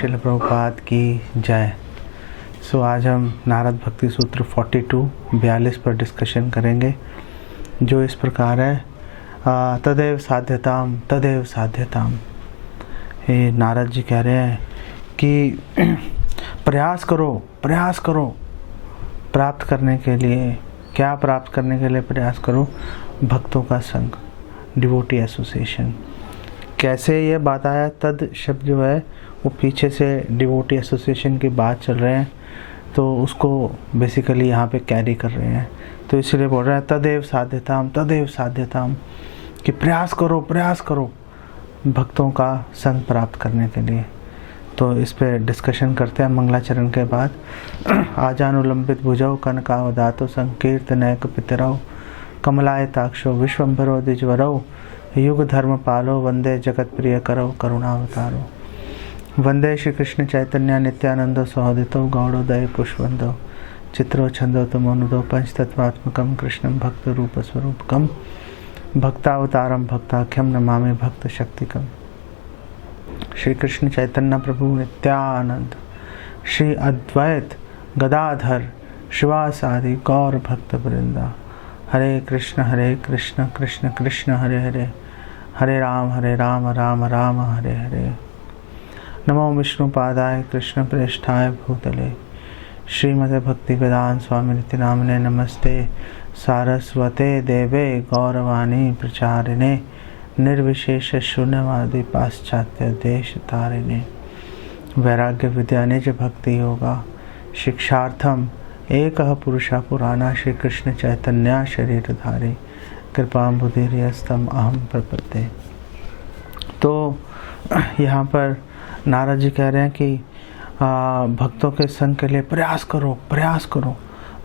श्रील प्रभुपाद की जय। आज हम नारद भक्ति सूत्र 42 पर डिस्कशन करेंगे, जो इस प्रकार है। तदेव साध्यताम तदेव साध्यताम। ये नारद जी कह रहे हैं कि प्रयास करो प्राप्त करने के लिए। क्या प्राप्त करने के लिए प्रयास करो? भक्तों का संग, डिवोटी एसोसिएशन। कैसे ये बात आया? तद शब्द जो है वो पीछे से डिवोटी एसोसिएशन की बात चल रहे हैं, तो उसको बेसिकली यहाँ पे कैरी कर रहे हैं। तो इसलिए बोल रहे हैं तदेव साध्यताम कि प्रयास करो भक्तों का संग प्राप्त करने के लिए। तो इस पे डिस्कशन करते हैं मंगलाचरण के बाद। आजानुलंबित भुजौ कनकावदातो संकीर्तनैक पितरौ कमलायताक्षो विश्वम्भरो द्विजवरौ युग धर्म पालो वंदे जगत प्रिय करो करुणावतारो। वंदे श्री कृष्ण चैतन्य नित्यानंदो सहोदितो गौड़ोदय पुष्पवंदो चित्रो छंदो तमोनुदो पंचतत्वात्मकं कृष्णं भक्त रूप स्वरूपकं भक्तावतारम भक्ताख्यम नमामि भक्त शक्तिकम। श्री कृष्ण चैतन्य प्रभु नित्यानंद श्री अद्वैत गदाधर शिवासादि गौर भक्त वृंदा। हरे कृष्ण कृष्ण कृष्ण हरे हरे, हरे राम राम राम हरे हरे। नमो विष्णुपादाय कृष्ण प्रेष्ठाय भूतले श्रीमते भक्ति वेदांत स्वामी नित्य नामने। नमस्ते सारस्वते देवे गौरवाणी प्रचारिणे निर्विशेष शून्यवादी पाश्चात्य देश तारिणे। वैराग्य विद्या निज भक्ति योगा शिक्षार्थम एक पुरुषा पुराना श्री कृष्ण चैतन्य शरीरधारी कृपाम्बुधिर्यस्तम अहम प्रपद्ये। तो यहाँ पर नारद जी कह रहे हैं कि भक्तों के संग के लिए प्रयास करो।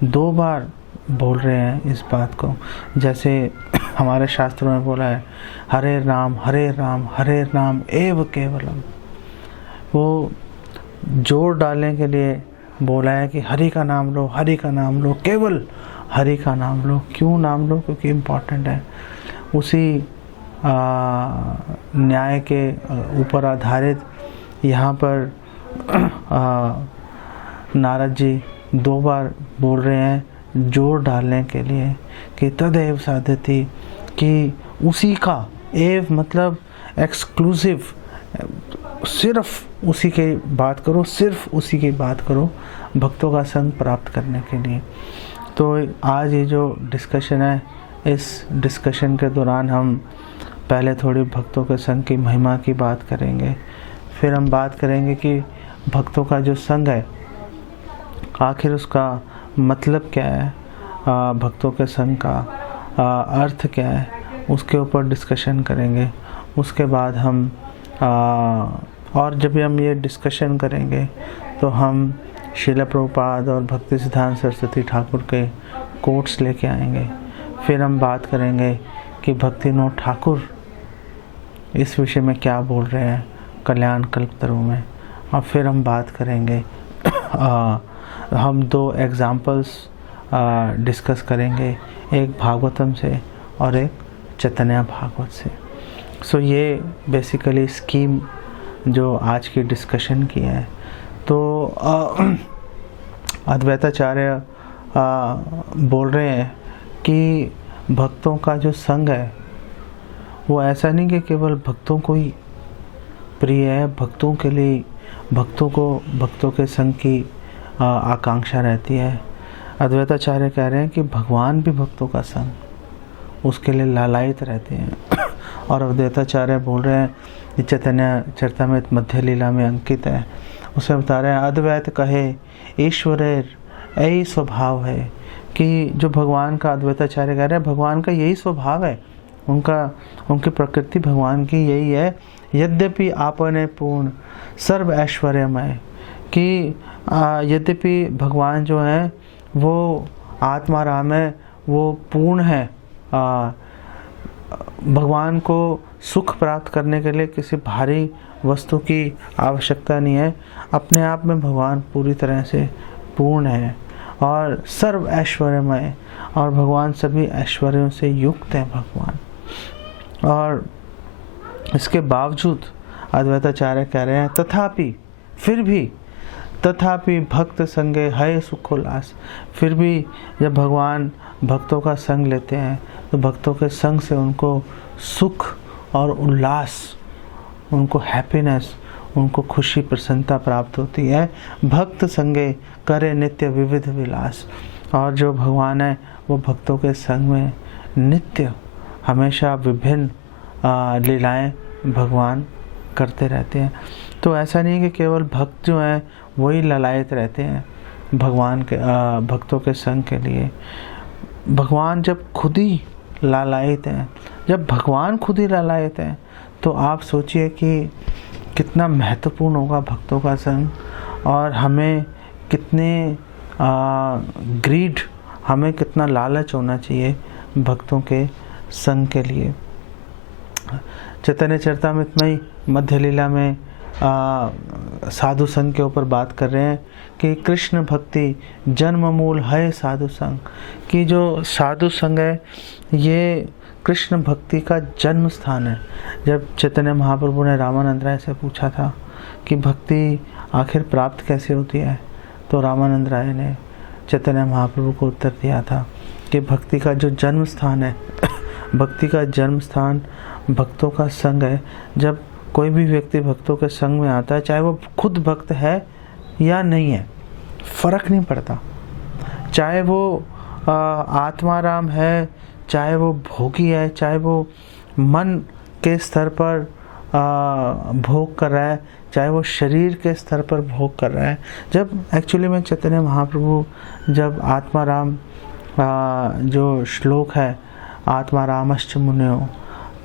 2 बार बोल रहे हैं इस बात को। जैसे हमारे शास्त्रों में बोला है हरे राम एव केवलम। वो जोर डालने के लिए बोला है कि हरि का नाम लो, केवल हरि का नाम लो। क्यों नाम लो? क्योंकि इम्पोर्टेंट है। उसी न्याय के ऊपर आधारित यहाँ पर नारद जी 2 बार बोल रहे हैं जोर डालने के लिए कि तदेव साध्यति, कि उसी का। एव मतलब एक्सक्लूसिव, सिर्फ उसी की बात करो भक्तों का संग प्राप्त करने के लिए। तो आज ये जो डिस्कशन है, इस डिस्कशन के दौरान हम पहले थोड़ी भक्तों के संग की महिमा की बात करेंगे, फिर हम बात करेंगे कि भक्तों का जो संग है आखिर उसका मतलब क्या है, भक्तों के संग का अर्थ क्या है, उसके ऊपर डिस्कशन करेंगे। उसके बाद हम और जब हम ये डिस्कशन करेंगे तो हम श्रील प्रभुपाद और भक्ति सिद्धांत सरस्वती ठाकुर के कोट्स लेके आएंगे। फिर हम बात करेंगे कि भक्तिनोद ठाकुर इस विषय में क्या बोल रहे हैं कल्याण कल्पतरु में। और फिर हम बात करेंगे हम 2 एग्जाम्पल्स डिस्कस करेंगे, एक भागवतम से और एक चैतन्य भागवत से। ये बेसिकली स्कीम जो आज की डिस्कशन की है। तो अद्वैताचार्य बोल रहे हैं कि भक्तों का जो संग है वो ऐसा नहीं कि केवल भक्तों को ही प्रिय है, भक्तों के लिए भक्तों के संग की आकांक्षा रहती है। अद्वैताचार्य कह रहे हैं कि भगवान भी भक्तों का संग उसके लिए लालायित रहते हैं। और अद्वैताचार्य बोल रहे हैं चैतन्य चरितामृत मध्य लीला में अंकित है, उसमें बता रहे हैं अद्वैत कहे ईश्वरेर यही स्वभाव है, कि जो भगवान का, अद्वैताचार्य कह रहे हैं भगवान का यही स्वभाव है, उनकी प्रकृति भगवान की यही है। यद्यपि आपने पूर्ण सर्व ऐश्वर्यमय, कि यद्यपि भगवान जो है वो आत्मा राम है, वो पूर्ण है। भगवान को सुख प्राप्त करने के लिए किसी भारी वस्तु की आवश्यकता नहीं है। अपने आप में भगवान पूरी तरह से पूर्ण है और सर्व ऐश्वर्यमय, और भगवान सभी ऐश्वर्यों से युक्त है भगवान। और इसके बावजूद अद्वैताचार्य कह रहे हैं फिर भी तथापि भक्त संगे है सुखोल्लास। फिर भी जब भगवान भक्तों का संग लेते हैं तो भक्तों के संग से उनको सुख और उल्लास, उनको हैप्पीनेस, उनको खुशी प्रसन्नता प्राप्त होती है। भक्त संगे करे नित्य विविध विलास। और जो भगवान है वो भक्तों के संग में नित्य हमेशा विभिन्न लीलाएं भगवान करते रहते हैं। तो ऐसा नहीं है कि केवल भक्त जो हैं वही ललायत रहते हैं भगवान के भक्तों के संग के लिए। भगवान जब खुद ही लालायित हैं, जब भगवान खुद ही लालायित हैं, तो आप सोचिए कि कितना महत्वपूर्ण होगा भक्तों का संग। और हमें कितने ग्रीड, हमें कितना लालच होना चाहिए भक्तों के संग के लिए। चैतन्य चरितामृत में मध्य लीला में साधु संग के ऊपर बात कर रहे हैं कि कृष्ण भक्ति जन्म मूल है साधु संग। कि जो साधु संग है ये कृष्ण भक्ति का जन्म स्थान है। जब चैतन्य महाप्रभु ने रामानंद राय से पूछा था कि भक्ति आखिर प्राप्त कैसे होती है, तो रामानंद राय ने चैतन्य महाप्रभु को उत्तर दिया था कि भक्ति का जो जन्म स्थान है भक्ति का जन्म स्थान भक्तों का संग है। जब कोई भी व्यक्ति भक्तों के संग में आता है, चाहे वो खुद भक्त है या नहीं है, फर्क नहीं पड़ता। चाहे वो आत्माराम है, चाहे वो भोगी है, चाहे वो मन के स्तर पर भोग कर रहा है, चाहे वो शरीर के स्तर पर भोग कर रहा है। जब एक्चुअली में चैतन्य महाप्रभु जब आत्माराम जो श्लोक है आत्मारामश्च मुनयो,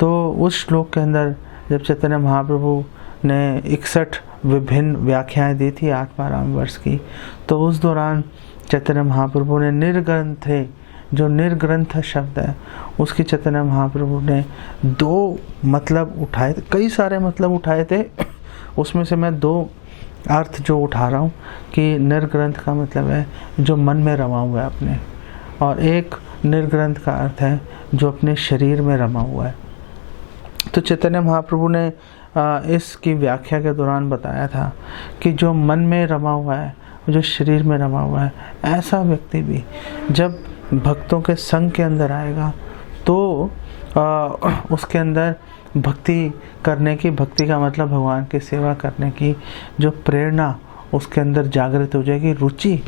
तो उस श्लोक के अंदर जब चैतन्य महाप्रभु ने 61 विभिन्न व्याख्याएं दी थी आत्माराम वर्ष की, तो उस दौरान चैतन्य महाप्रभु ने निर्ग्रंथे, जो निर्ग्रंथ शब्द है उसकी चैतन्य महाप्रभु ने 2 मतलब उठाए थे। कई सारे मतलब उठाए थे, उसमें से मैं 2 अर्थ जो उठा रहा हूँ कि निर्ग्रंथ का मतलब है जो मन में रमा हुआ है अपने, और एक निर्ग्रंथ का अर्थ है जो अपने शरीर में रमा हुआ है। तो चैतन्य महाप्रभु ने इसकी व्याख्या के दौरान बताया था कि जो मन में रमा हुआ है, जो शरीर में रमा हुआ है, ऐसा व्यक्ति भी जब भक्तों के संग के अंदर आएगा तो उसके अंदर भक्ति करने की, भक्ति का मतलब भगवान की सेवा करने की जो प्रेरणा उसके अंदर जागृत हो जाएगी, रुचि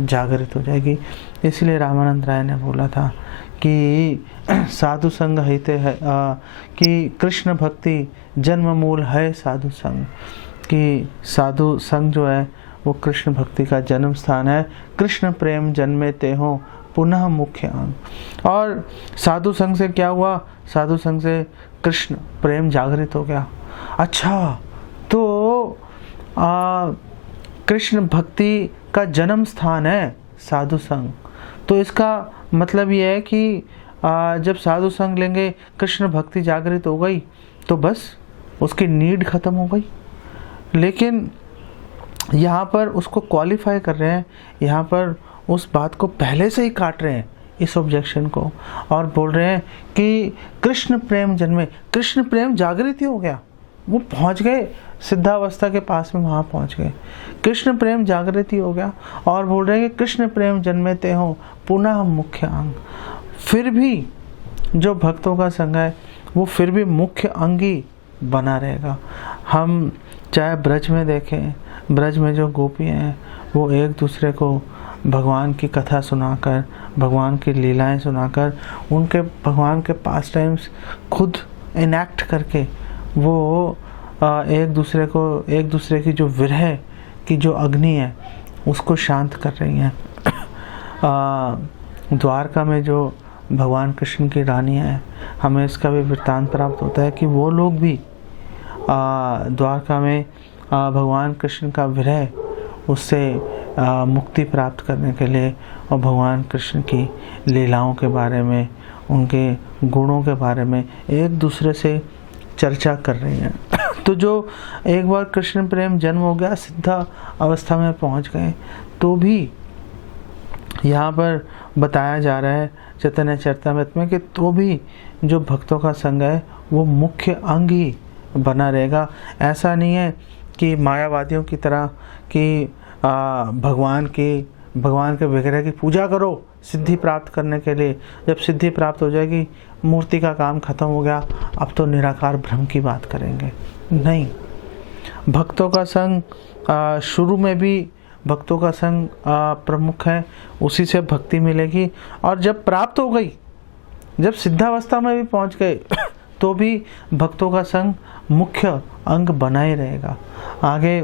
जागृत हो जाएगी। इसलिए रामानंद राय ने बोला था कि साधु संग हिते है, कि कृष्ण भक्ति जन्म मूल है साधु संग। कि साधु संग जो है वो कृष्ण भक्ति का जन्म स्थान है। कृष्ण प्रेम जन्मे ते हो पुनः मुख्य अंग। और साधु संग से क्या हुआ? साधु संग से कृष्ण प्रेम जागृत हो गया। अच्छा, तो कृष्ण भक्ति का जन्म स्थान है साधु संग। तो इसका मतलब ये है कि जब साधु संग लेंगे, कृष्ण भक्ति जागृत हो गई तो बस उसकी नीड खत्म हो गई। लेकिन यहाँ पर उसको क्वालिफाई कर रहे हैं, यहाँ पर उस बात को पहले से ही काट रहे हैं, इस ऑब्जेक्शन को, और बोल रहे हैं कि कृष्ण प्रेम जन्मे, कृष्ण प्रेम जागृत ही हो गया, वो पहुँच गए सिद्धावस्था के पास में, वहाँ पहुँच गए, कृष्ण प्रेम जागृत ही हो गया। और बोल रहे हैं कि कृष्ण प्रेम जन्मेते हो पुनः मुख्य अंग। फिर भी जो भक्तों का संग है वो फिर भी मुख्य अंग ही बना रहेगा। हम चाहे ब्रज में देखें, ब्रज में जो गोपी हैं वो एक दूसरे को भगवान की कथा सुनाकर, भगवान की लीलाएं सुनाकर, उनके भगवान के पास टाइम्स खुद इनैक्ट करके वो एक दूसरे की जो विरह की जो अग्नि है उसको शांत कर रही हैं। द्वारका में जो भगवान कृष्ण की रानी है, हमें इसका भी वृत्तांत प्राप्त होता है कि वो लोग भी द्वारका में भगवान कृष्ण का विरह, उससे मुक्ति प्राप्त करने के लिए और भगवान कृष्ण की लीलाओं के बारे में, उनके गुणों के बारे में एक दूसरे से चर्चा कर रही हैं। तो जो एक बार कृष्ण प्रेम जन्म हो गया, सिद्धा अवस्था में पहुंच गए, तो भी यहाँ पर बताया जा रहा है चैतन्य चरितामृत में कि तो भी जो भक्तों का संग है वो मुख्य अंग ही बना रहेगा। ऐसा नहीं है कि मायावादियों की तरह कि भगवान के विग्रह की पूजा करो सिद्धि प्राप्त करने के लिए। जब सिद्धि प्राप्त हो जाएगी, मूर्ति का काम खत्म हो गया, अब तो निराकार ब्रह्म की बात करेंगे। नहीं, भक्तों का संग शुरू में भी भक्तों का संग प्रमुख है, उसी से भक्ति मिलेगी। और जब प्राप्त हो गई, जब सिद्धावस्था में भी पहुंच गए तो भी भक्तों का संग मुख्य अंग बना ही रहेगा। आगे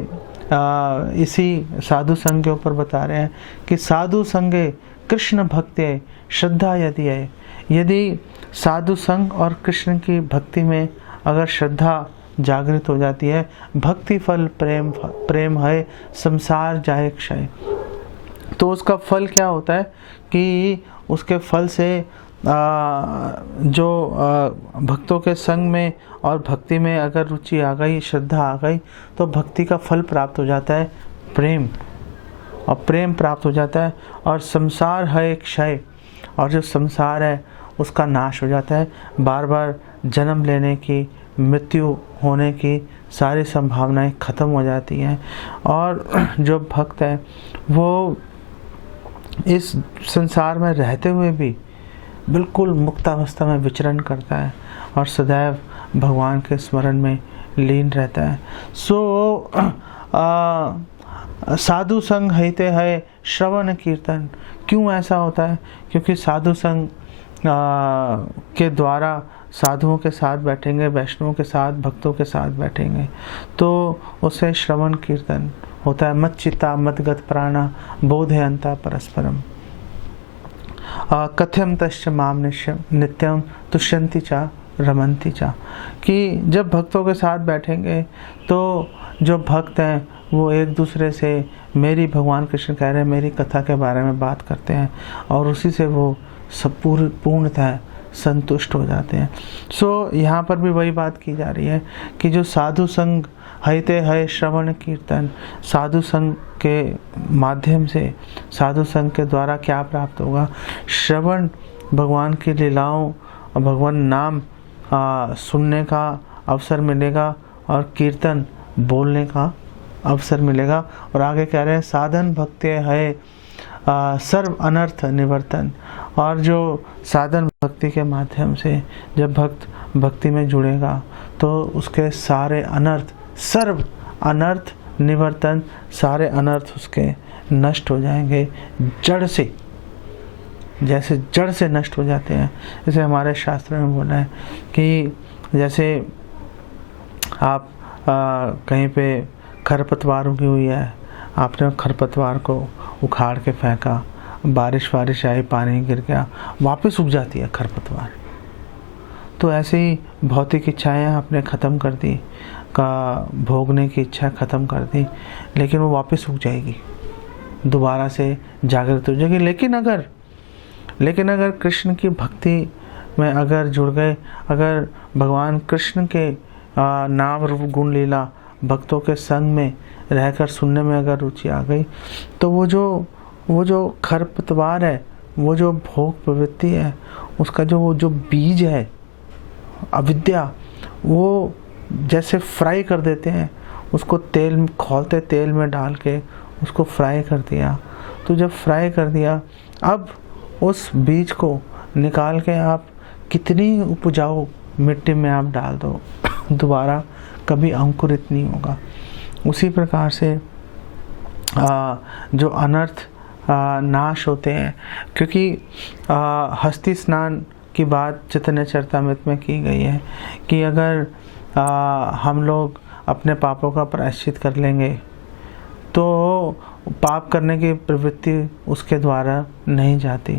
इसी साधु संघ के ऊपर बता रहे हैं कि साधु संगे कृष्ण भक्ति श्रद्धा यदि है, यदि साधु संघ और कृष्ण की भक्ति में अगर श्रद्धा जागृत हो जाती है, भक्ति फल प्रेम है संसार जाए क्षय। तो उसका फल क्या होता है कि उसके फल से जो भक्तों के संग में और भक्ति में अगर रुचि आ गई, श्रद्धा आ गई, तो भक्ति का फल प्राप्त हो जाता है प्रेम, और प्रेम प्राप्त हो जाता है और संसार है क्षय, और जो संसार है उसका नाश हो जाता है। बार बार जन्म लेने की, मृत्यु होने की सारी संभावनाएं खत्म हो जाती हैं, और जो भक्त है वो इस संसार में रहते हुए भी बिल्कुल मुक्तावस्था में विचरण करता है और सदैव भगवान के स्मरण में लीन रहता है। साधु संग हैते है श्रवण कीर्तन। क्यों ऐसा होता है? क्योंकि साधु संग के द्वारा साधुओं के साथ बैठेंगे, वैष्णवों के साथ, भक्तों के साथ बैठेंगे, तो उससे श्रवण कीर्तन होता है। मत चित्ता मदगत प्राणा बोधयन्ता परस्परम कथ्यम तश्च माम नित्यम तुष्यन्ति चा रमन्ति चा। कि जब भक्तों के साथ बैठेंगे तो जो भक्त हैं वो एक दूसरे से मेरी, भगवान कृष्ण कह रहे हैं, मेरी कथा के बारे में बात करते हैं और उसी से वो सब पूर्णतः संतुष्ट हो जाते हैं। यहाँ पर भी वही बात की जा रही है कि जो साधु संग हैते है श्रवण कीर्तन, साधु संग के माध्यम से, साधु संग के द्वारा क्या प्राप्त होगा? श्रवण, भगवान की लीलाओं और भगवान नाम सुनने का अवसर मिलेगा, और कीर्तन बोलने का अवसर मिलेगा। और आगे कह रहे हैं साधन भक्ति है सर्व अनर्थ निवर्तन। और जो साधन भक्ति के माध्यम से जब भक्त भक्ति में जुड़ेगा तो उसके सारे अनर्थ, सर्व अनर्थ निवर्तन, सारे अनर्थ उसके नष्ट हो जाएंगे जड़ से, जैसे जड़ से नष्ट हो जाते हैं। जैसे हमारे शास्त्र में बोला है कि जैसे आप कहीं पे खरपतवार उगी हुई है, आपने खरपतवार को उखाड़ के फेंका, बारिश आई, पानी गिर गया, वापस उग जाती है खरपतवार। तो ऐसे ही भौतिक इच्छाएं आपने ख़त्म कर दी, का भोगने की इच्छा ख़त्म कर दी, लेकिन वो वापस उग जाएगी, दोबारा से जागृत हो जाएगी। लेकिन अगर कृष्ण की भक्ति में अगर जुड़ गए, अगर भगवान कृष्ण के नाम रूप गुण लीला भक्तों के संग में रहकर सुनने में अगर रुचि आ गई, तो वो जो खरपतवार है, वो जो भोग प्रवृत्ति है, उसका जो बीज है अविद्या, वो जैसे फ्राई कर देते हैं उसको, तेल खौलते तेल में डाल के उसको फ्राई कर दिया। तो जब फ्राई कर दिया, अब उस बीज को निकाल के आप कितनी उपजाऊ मिट्टी में आप डाल दो, दोबारा कभी अंकुरित नहीं होगा। उसी प्रकार से जो अनर्थ नाश होते हैं, क्योंकि हस्ती स्नान की बात चैतन्य चरितामृत में की गई है कि अगर हम लोग अपने पापों का प्रायश्चित कर लेंगे तो पाप करने की प्रवृत्ति उसके द्वारा नहीं जाती,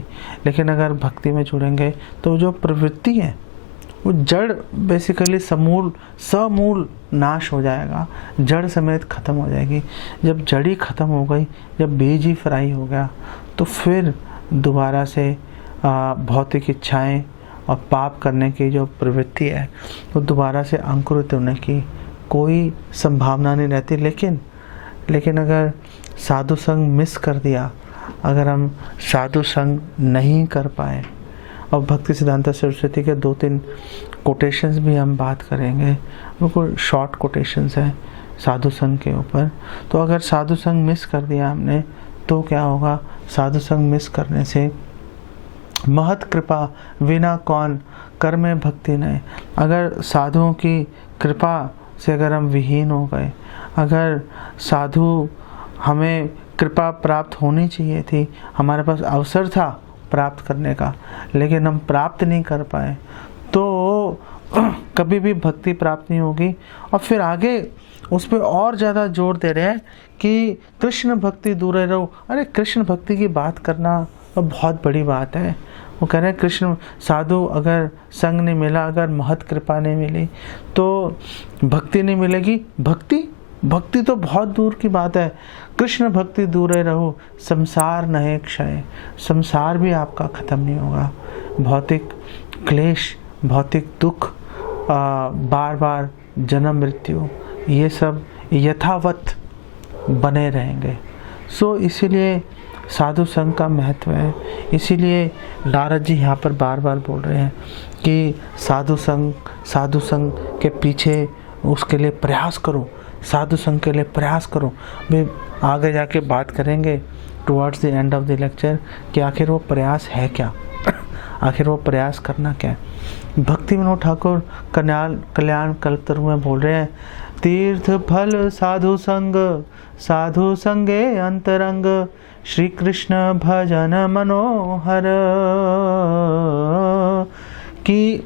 लेकिन अगर भक्ति में जुड़ेंगे तो जो प्रवृत्ति है वो जड़ बेसिकली समूल नाश हो जाएगा, जड़ समेत ख़त्म हो जाएगी। जब जड़ ही ख़त्म हो गई, जब बीज ही फ्राई हो गया, तो फिर दोबारा से भौतिक इच्छाएं और पाप करने की जो प्रवृत्ति है वो दोबारा से अंकुरित होने की कोई संभावना नहीं रहती। लेकिन अगर साधु संग मिस कर दिया, अगर हम साधु संग नहीं कर पाए, और भक्ति सिद्धांत सरस्वती के 2-3 कोटेशंस भी हम बात करेंगे, बिल्कुल शॉर्ट कोटेशंस हैं, साधु संग के ऊपर। तो अगर साधु संग मिस कर दिया हमने तो क्या होगा? साधु संग मिस करने से महत कृपा विना कौन कर में भक्ति नहीं। अगर साधुओं की कृपा से अगर हम विहीन हो गए, अगर साधु हमें कृपा प्राप्त होनी चाहिए थी, हमारे पास अवसर था प्राप्त करने का, लेकिन हम प्राप्त नहीं कर पाए, तो कभी भी भक्ति प्राप्त नहीं होगी। और फिर आगे उस पर और ज़्यादा जोर दे रहे हैं कि कृष्ण भक्ति दूर रहो। अरे कृष्ण भक्ति की बात करना तो बहुत बड़ी बात है। वो कह रहे हैं कृष्ण साधु अगर संग नहीं मिला, अगर महत कृपा नहीं मिली तो भक्ति नहीं मिलेगी। भक्ति तो बहुत दूर की बात है। कृष्ण भक्ति दूर रहो, संसार नहे क्षय। संसार भी आपका ख़त्म नहीं होगा। भौतिक क्लेश, भौतिक दुख, बार बार जन्म मृत्यु, ये सब यथावत बने रहेंगे। सो इसीलिए साधु संग का महत्व है। इसीलिए नारद जी यहाँ पर बार बार बोल रहे हैं कि साधु संग के पीछे उसके लिए प्रयास करो, साधु संग के लिए प्रयास करो। वे आगे जाके बात करेंगे towards the end of the lecture कि आखिर वो प्रयास है क्या, आखिर वो प्रयास करना क्या है। भक्ति विनोद ठाकुर कल्याण कल्पतरु में बोल रहे हैं, तीर्थ फल साधु संग, साधु संगे अंतरंग, श्री कृष्ण भजन मनोहर। कि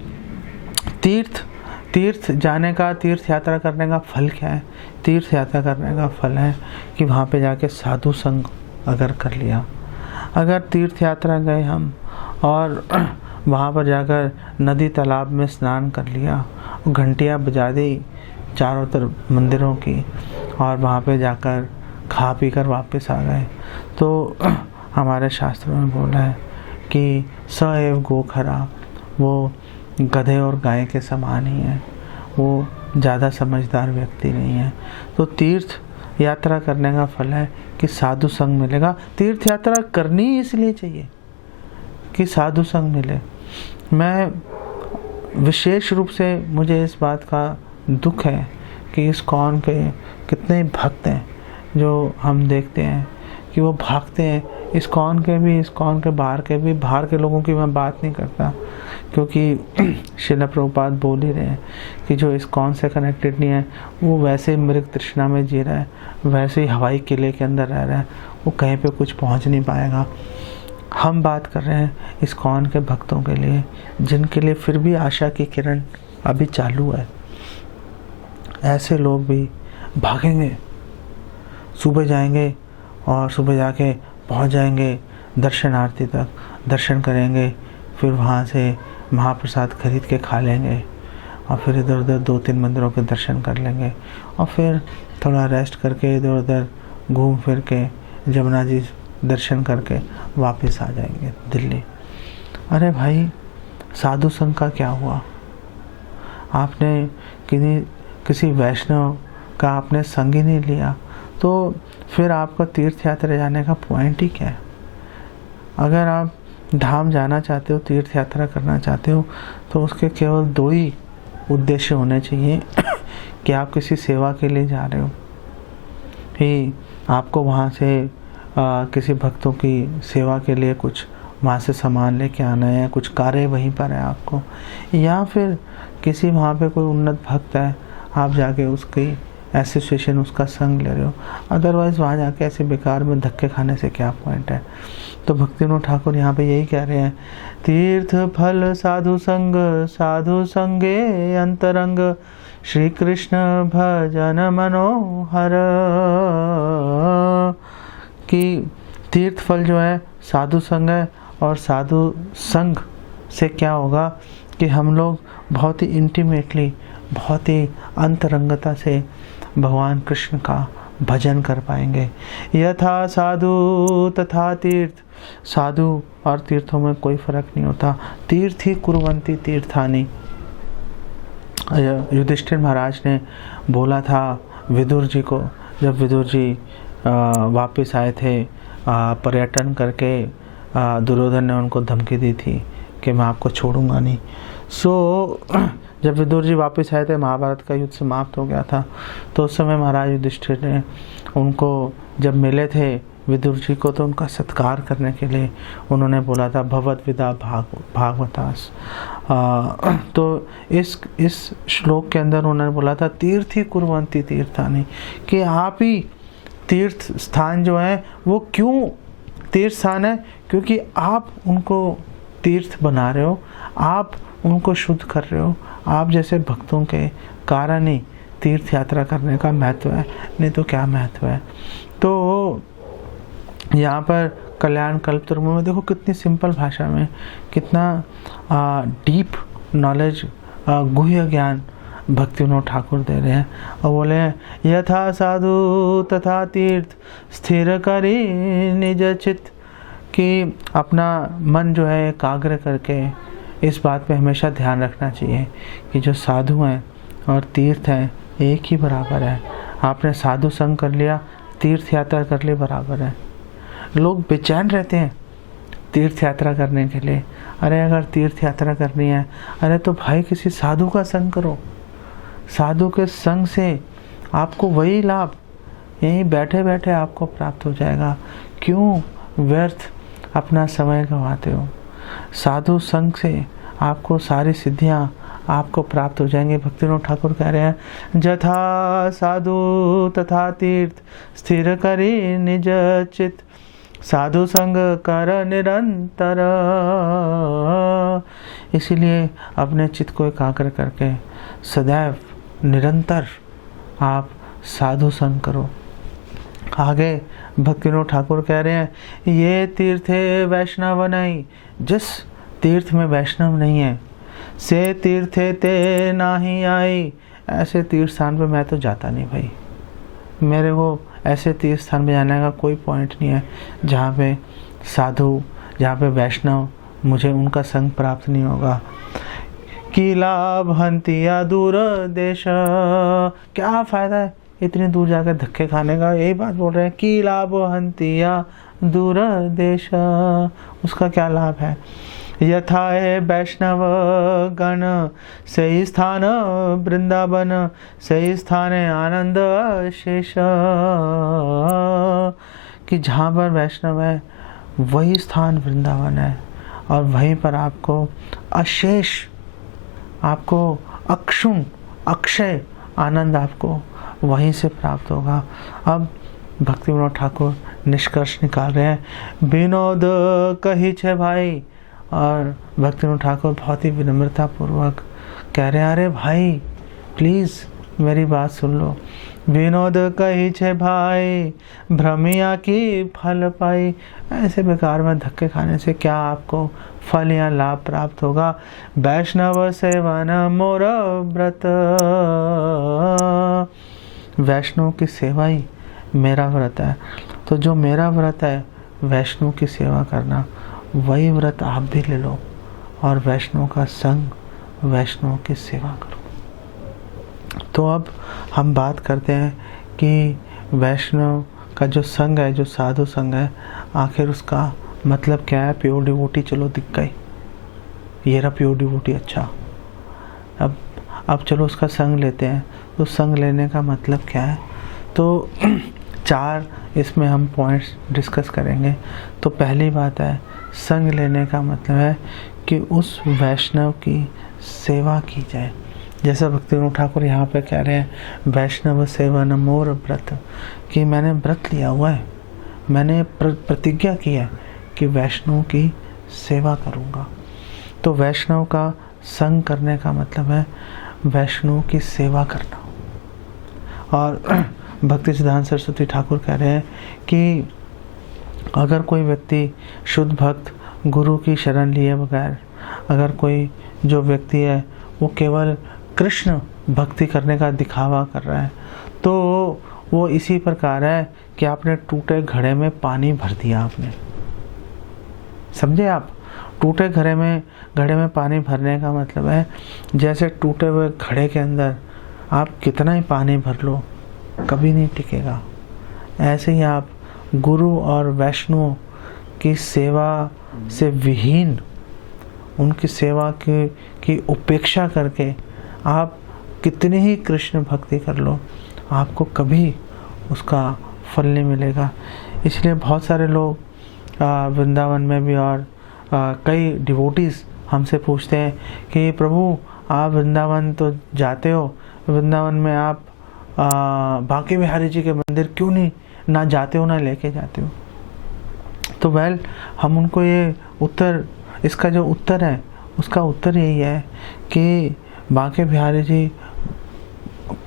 तीर्थ जाने का, तीर्थ यात्रा करने का फल क्या है? तीर्थ यात्रा करने का फल है कि वहाँ पे जाके साधु संग अगर कर लिया, अगर तीर्थ यात्रा गए हम और वहाँ पर जाकर नदी तालाब में स्नान कर लिया, घंटियाँ बजा दी चारों तरफ मंदिरों की, और वहाँ पे जाकर खा पी कर वापस आ गए, तो हमारे शास्त्रों में बोला है कि स एव गो खरा, वो गधे और गाय के समान ही है, वो ज़्यादा समझदार व्यक्ति नहीं है। तो तीर्थ यात्रा करने का फल है कि साधु संग मिलेगा। तीर्थ यात्रा करनी इसलिए चाहिए कि साधु संग मिले। मैं विशेष रूप से, मुझे इस बात का दुख है कि इस्कॉन के कितने भक्त हैं जो हम देखते हैं कि वो भागते हैं। इस्कॉन के बाहर के लोगों की मैं बात नहीं करता, क्योंकि श्रील प्रभुपाद बोल ही रहे हैं कि जो इस्कॉन से कनेक्टेड नहीं है वो वैसे ही मृग तृष्णा में जी रहा है, वैसे ही हवाई किले के अंदर रह रहा है, वो कहीं पे कुछ पहुंच नहीं पाएगा। हम बात कर रहे हैं इस्कॉन के भक्तों के लिए, जिनके लिए फिर भी आशा की किरण अभी चालू है। ऐसे लोग भी भागेंगे, सुबह जाएंगे और सुबह जाके पहुंच जाएंगे दर्शनार्थी तक, दर्शन करेंगे, फिर वहाँ से महाप्रसाद खरीद के खा लेंगे और फिर इधर उधर 2-3 मंदिरों के दर्शन कर लेंगे और फिर थोड़ा रेस्ट करके इधर उधर घूम फिर के जमुना जी दर्शन करके वापस आ जाएंगे दिल्ली। अरे भाई, साधु संघ का क्या हुआ? आपने किसी वैष्णव का आपने संग ही नहीं लिया, तो फिर आपका तीर्थ यात्रा जाने का पॉइंट ही क्या है? अगर आप धाम जाना चाहते हो, तीर्थ यात्रा करना चाहते हो, तो उसके केवल 2 ही उद्देश्य होने चाहिए कि आप किसी सेवा के लिए जा रहे हो, कि आपको वहाँ से किसी भक्तों की सेवा के लिए कुछ वहाँ से सामान लेके आना है, कुछ कार्य वहीं पर है आपको, या फिर किसी वहाँ पे कोई उन्नत भक्त है, आप जाके उसकी एसोसिएशन, उसका संग ले रहे हो। अदरवाइज़ वहाँ जाके ऐसे बेकार में धक्के खाने से क्या पॉइंट है? तो भक्ति विनोद ठाकुर यहाँ पे यही कह रहे हैं, तीर्थ फल साधु संग, साधु संगे अंतरंग, श्री कृष्ण भजन मनोहर। कि तीर्थ फल जो है साधु संग है, और साधु संग से क्या होगा कि हम लोग बहुत ही इंटीमेटली, बहुत ही अंतरंगता से भगवान कृष्ण का भजन कर पाएंगे। यथा साधु तथा तीर्थ, साधु और तीर्थों में कोई फर्क नहीं होता। तीर्थ ही कुर्वन्ति तीर्थानि। युधिष्ठिर महाराज ने बोला था विदुर जी को, जब विदुर जी वापस आए थे पर्यटन करके, दुर्योधन ने उनको धमकी दी थी कि मैं आपको छोड़ूंगा नहीं। सो जब विदुर जी वापस आए थे, महाभारत का युद्ध समाप्त हो गया था, तो उस समय महाराज युधिष्ठिर ने उनको जब मिले थे विदुर जी को, तो उनका सत्कार करने के लिए उन्होंने बोला था भगवत विदा भागवतास। तो इस श्लोक के अंदर उन्होंने बोला था तीर्थी कुर्वन्ति तीर्थानि, कि आप ही तीर्थ स्थान जो है वो क्यों तीर्थ स्थान है, क्योंकि आप उनको तीर्थ बना रहे हो, आप उनको शुद्ध कर रहे हो। आप जैसे भक्तों के कारण ही तीर्थ यात्रा करने का महत्व है, नहीं तो क्या महत्व है। तो यहाँ पर कल्याण कल्पतरु में देखो कितनी सिंपल भाषा में कितना डीप नॉलेज, गुह्य ज्ञान भक्ति विनोद ठाकुर दे रहे हैं। और बोले यथा साधु तथा तीर्थ स्थिर करी निज चित्त, कि अपना मन जो है एकाग्र करके इस बात पे हमेशा ध्यान रखना चाहिए कि जो साधु हैं और तीर्थ हैं एक ही बराबर है। आपने साधु संग कर लिया, तीर्थ यात्रा कर ली, बराबर है। लोग बेचैन रहते हैं तीर्थ यात्रा करने के लिए। अरे अगर तीर्थ यात्रा करनी है, अरे तो भाई किसी साधु का संग करो। साधु के संग से आपको वही लाभ यहीं बैठे बैठे आपको प्राप्त हो जाएगा। क्यों व्यर्थ अपना समय गंवाते हो? साधु संग से आपको सारी सिद्धियां आपको प्राप्त हो जाएंगे। भक्ति विनोद ठाकुर कह रहे हैं जथा साधु तथा तीर्थ स्थिर करी निज चित, साधु संग कर निरंतर। इसीलिए अपने चित्त को एकाग्र करके सदैव निरंतर आप साधु संग करो। आगे भक्ति विनोद ठाकुर कह रहे हैं ये तीर्थे वैष्णव नहीं, जिस तीर्थ में वैष्णव नहीं है, से तीर्थे ते नाही आई, ऐसे तीर्थ स्थान पे मैं तो जाता नहीं भाई। मेरे को ऐसे तीर्थ स्थान पे जाने का कोई पॉइंट नहीं है जहाँ पे साधु, जहाँ पे वैष्णव, मुझे उनका संग प्राप्त नहीं होगा। कि लाभ हंतिया दूर देश, क्या फायदा है इतनी दूर जाकर धक्के खाने का। यही बात बोल रहे हैं कि लाभ हंतिया दूर देश, उसका क्या लाभ है। यथा है वैष्णव गण सही स्थान वृंदावन, सही स्थान है आनंद शेष, कि जहाँ पर वैष्णव है वही स्थान वृंदावन है, और वहीं पर आपको अशेष, आपको अक्षुण अक्षय आनंद आपको वहीं से प्राप्त होगा। अब भक्ति विनोद ठाकुर निष्कर्ष निकाल रहे हैं विनोद कही छे भाई, और भक्ति विनोद ठाकुर बहुत ही विनम्रता पूर्वक कह रहे हैं अरे भाई प्लीज़ मेरी बात सुन लो। विनोद कही छे भाई भ्रमिया की फल पाई, ऐसे बेकार में धक्के खाने से क्या आपको फल या लाभ प्राप्त होगा। वैष्णव सेवन मोर व्रत, वैष्णव की सेवा ही मेरा व्रत है। तो जो मेरा व्रत है वैष्णव की सेवा करना, वही व्रत आप भी ले लो और वैष्णव का संग, वैष्णव की सेवा करो। तो अब हम बात करते हैं कि वैष्णव का जो संग है, जो साधु संग है, आखिर उसका मतलब क्या है। प्योर डिवोटी चलो दिख गई, ये रहा प्योर डिवोटी। अच्छा, अब चलो उसका संग लेते हैं। तो संग लेने का मतलब क्या है, तो 4 इसमें हम पॉइंट्स डिस्कस करेंगे। तो पहली बात है संग लेने का मतलब है कि उस वैष्णव की सेवा की जाए। जैसा भक्ति विनोद ठाकुर यहाँ पे कह रहे हैं वैष्णव सेवन मोर व्रत, कि मैंने व्रत लिया हुआ है, मैंने प्रतिज्ञा की है कि वैष्णव की सेवा करूँगा। तो वैष्णव का संग करने का मतलब है वैष्णव की सेवा करना। और भक्ति सिद्धांत सरस्वती ठाकुर कह रहे हैं कि अगर कोई व्यक्ति शुद्ध भक्त गुरु की शरण लिए बगैर, अगर कोई जो व्यक्ति है वो केवल कृष्ण भक्ति करने का दिखावा कर रहा है, तो वो इसी प्रकार है कि आपने टूटे घड़े में पानी भर दिया। आपने समझे? आप टूटे घड़े में पानी भरने का मतलब है जैसे टूटे हुए घड़े के अंदर आप कितना ही पानी भर लो कभी नहीं टिकेगा। ऐसे ही आप गुरु और वैष्णव की सेवा से विहीन उनकी सेवा की उपेक्षा करके आप कितनी ही कृष्ण भक्ति कर लो, आपको कभी उसका फल नहीं मिलेगा। इसलिए बहुत सारे लोग वृंदावन में भी और कई डिवोटीज़ हमसे पूछते हैं कि प्रभु आप वृंदावन तो जाते हो, वृंदावन में आप बांके बिहारी जी के मंदिर क्यों नहीं ना जाते हो, ना लेके जाते हो। तो हम उनको ये उत्तर, इसका जो उत्तर है उसका उत्तर यही है कि बांके बिहारी जी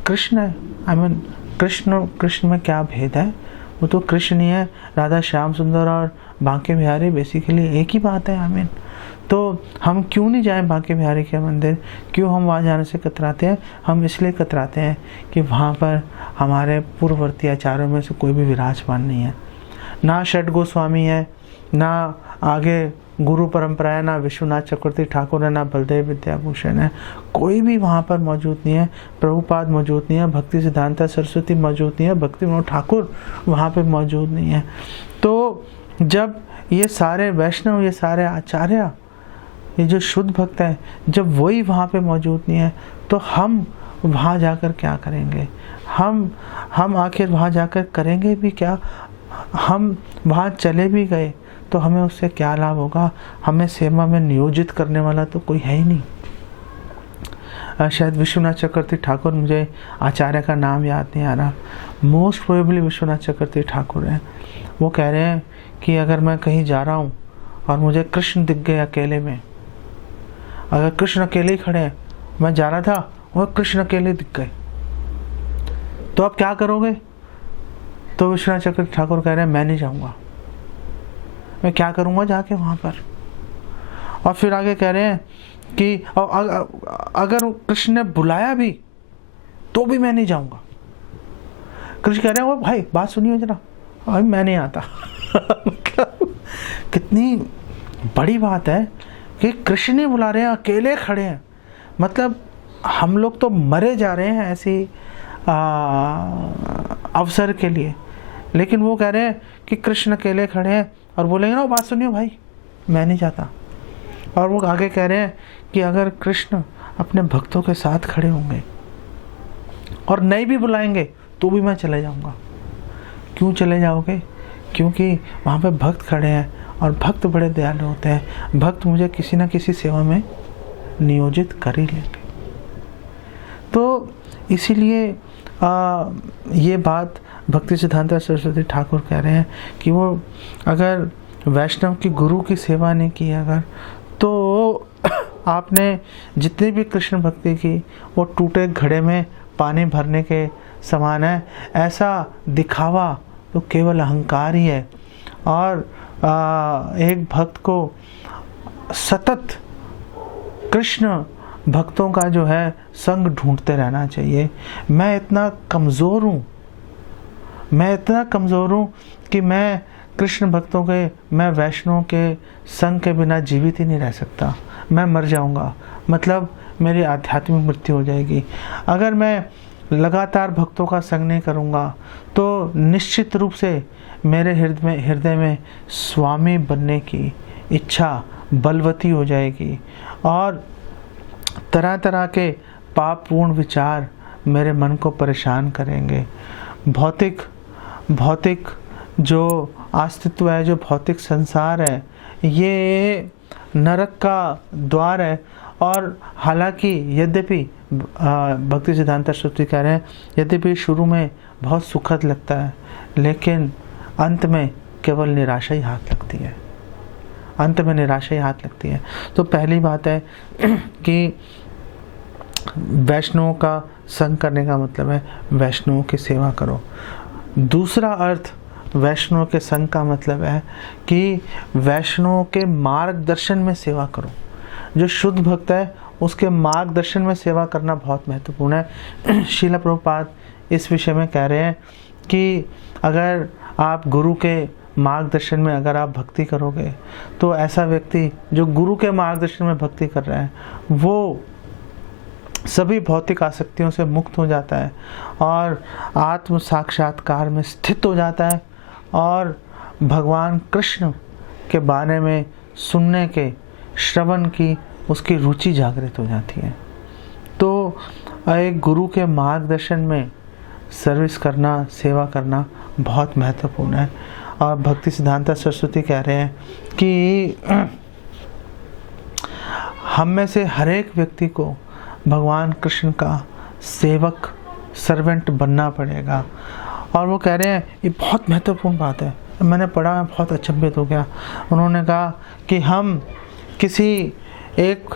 कृष्ण है। कृष्ण में क्या भेद है, वो तो कृष्ण ही है। राधा श्याम सुंदर और बांके बिहारी बेसिकली एक ही बात है। तो हम क्यों नहीं जाएं बांके बिहारी के मंदिर, क्यों हम वहाँ जाने से कतराते हैं? हम इसलिए कतराते हैं कि वहाँ पर हमारे पूर्ववर्ती आचार्यों में से कोई भी विराजमान नहीं है, ना षट गोस्वामी है, ना आगे गुरु परंपरा है, ना विश्वनाथ चक्रवर्ती ठाकुर है, ना बलदेव विद्याभूषण है, कोई भी वहाँ पर मौजूद नहीं है। प्रभुपाद मौजूद नहीं है, भक्ति सिद्धांता सरस्वती मौजूद नहीं है, भक्ति विनोद ठाकुर वहाँ पर मौजूद नहीं है। तो जब ये सारे वैष्णव, ये सारे आचार्य, ये जो शुद्ध भक्त है, जब वही वहाँ पे मौजूद नहीं है तो हम वहाँ जाकर क्या करेंगे? हम आखिर वहाँ जाकर करेंगे भी क्या? हम वहाँ चले भी गए तो हमें उससे क्या लाभ होगा? हमें सेवा में नियोजित करने वाला तो कोई है ही नहीं। शायद विश्वनाथ चक्रवर्ती ठाकुर, मुझे आचार्य का नाम याद नहीं आ रहा, मोस्ट प्रोबेबली विश्वनाथ चक्रवर्ती ठाकुर है। वो कह रहे हैं कि अगर मैं कहीं जा रहा हूँ और मुझे कृष्ण दिख गए अकेले में, अगर कृष्ण अकेले ही खड़े हैं, मैं जा रहा था और कृष्ण अकेले दिख गए, तो आप क्या करोगे? तो विश्वनाथ चक्रवर्ती ठाकुर कह रहे हैं मैं नहीं जाऊंगा, मैं क्या करूंगा जाके वहां पर। और फिर आगे कह रहे हैं कि अगर कृष्ण ने बुलाया भी तो भी मैं नहीं जाऊंगा। कृष्ण कह रहे हैं वो भाई बात सुनिए जरा, भाई मैं नहीं आता। कितनी बड़ी बात है कि कृष्ण नहीं बुला रहे हैं, अकेले खड़े हैं। मतलब हम लोग तो मरे जा रहे हैं ऐसी अवसर के लिए, लेकिन वो कह रहे हैं कि कृष्ण अकेले खड़े हैं और बोलेंगे ना बात सुनिए भाई मैं नहीं जाता। और वो आगे कह रहे हैं कि अगर कृष्ण अपने भक्तों के साथ खड़े होंगे और नहीं भी बुलाएंगे तो भी मैं चले जाऊंगा। क्यों चले जाओगे? क्योंकि वहाँ पे भक्त खड़े हैं और भक्त बड़े दयालु होते हैं। भक्त मुझे किसी न किसी सेवा में नियोजित कर ही लेंगे। तो इसीलिए ये बात भक्ति सिद्धांता सरस्वती ठाकुर कह रहे हैं कि वो अगर वैष्णव की गुरु की सेवा नहीं की अगर, तो आपने जितनी भी कृष्ण भक्ति की वो टूटे घड़े में पानी भरने के समान है। ऐसा दिखावा तो केवल अहंकार ही है। और एक भक्त को सतत कृष्ण भक्तों का जो है संग ढूंढते रहना चाहिए। मैं इतना कमज़ोर हूँ कि मैं कृष्ण भक्तों के, मैं वैष्णव के संग के बिना जीवित ही नहीं रह सकता। मैं मर जाऊंगा, मतलब मेरी आध्यात्मिक मृत्यु हो जाएगी। अगर मैं लगातार भक्तों का संग नहीं करूंगा तो निश्चित रूप से मेरे हृदय में स्वामी बनने की इच्छा बलवती हो जाएगी और तरह तरह के पापपूर्ण विचार मेरे मन को परेशान करेंगे। भौतिक जो अस्तित्व है, जो भौतिक संसार है, ये नरक का द्वार है। और हालांकि यद्यपि भक्ति सिद्धांत सरस्वती कह रहे हैं, यद्यपि शुरू में बहुत सुखद लगता है लेकिन अंत में केवल निराशा ही हाथ लगती है। तो पहली बात है कि वैष्णव का संग करने का मतलब है वैष्णव की सेवा करो। दूसरा अर्थ वैष्णव के संग का मतलब है कि वैष्णव के मार्गदर्शन में सेवा करो। जो शुद्ध भक्त है उसके मार्गदर्शन में सेवा करना बहुत महत्वपूर्ण है। श्रील प्रभुपाद इस विषय में कह रहे हैं कि अगर आप गुरु के मार्गदर्शन में अगर आप भक्ति करोगे तो ऐसा व्यक्ति जो गुरु के मार्गदर्शन में भक्ति कर रहा है वो सभी भौतिक आसक्तियों से मुक्त हो जाता है और आत्म साक्षात्कार में स्थित हो जाता है और भगवान कृष्ण के बारे में सुनने के श्रवण की उसकी रुचि जागृत हो जाती है। तो एक गुरु के मार्गदर्शन में सर्विस करना, सेवा करना बहुत महत्वपूर्ण है। और भक्ति सिद्धांत सरस्वती कह रहे हैं कि हम में से हर एक व्यक्ति को भगवान कृष्ण का सेवक, सर्वेंट बनना पड़ेगा। और वो कह रहे हैं, ये बहुत महत्वपूर्ण बात है, मैंने पढ़ा, मैं बहुत अचंभित हो गया। उन्होंने कहा कि हम किसी एक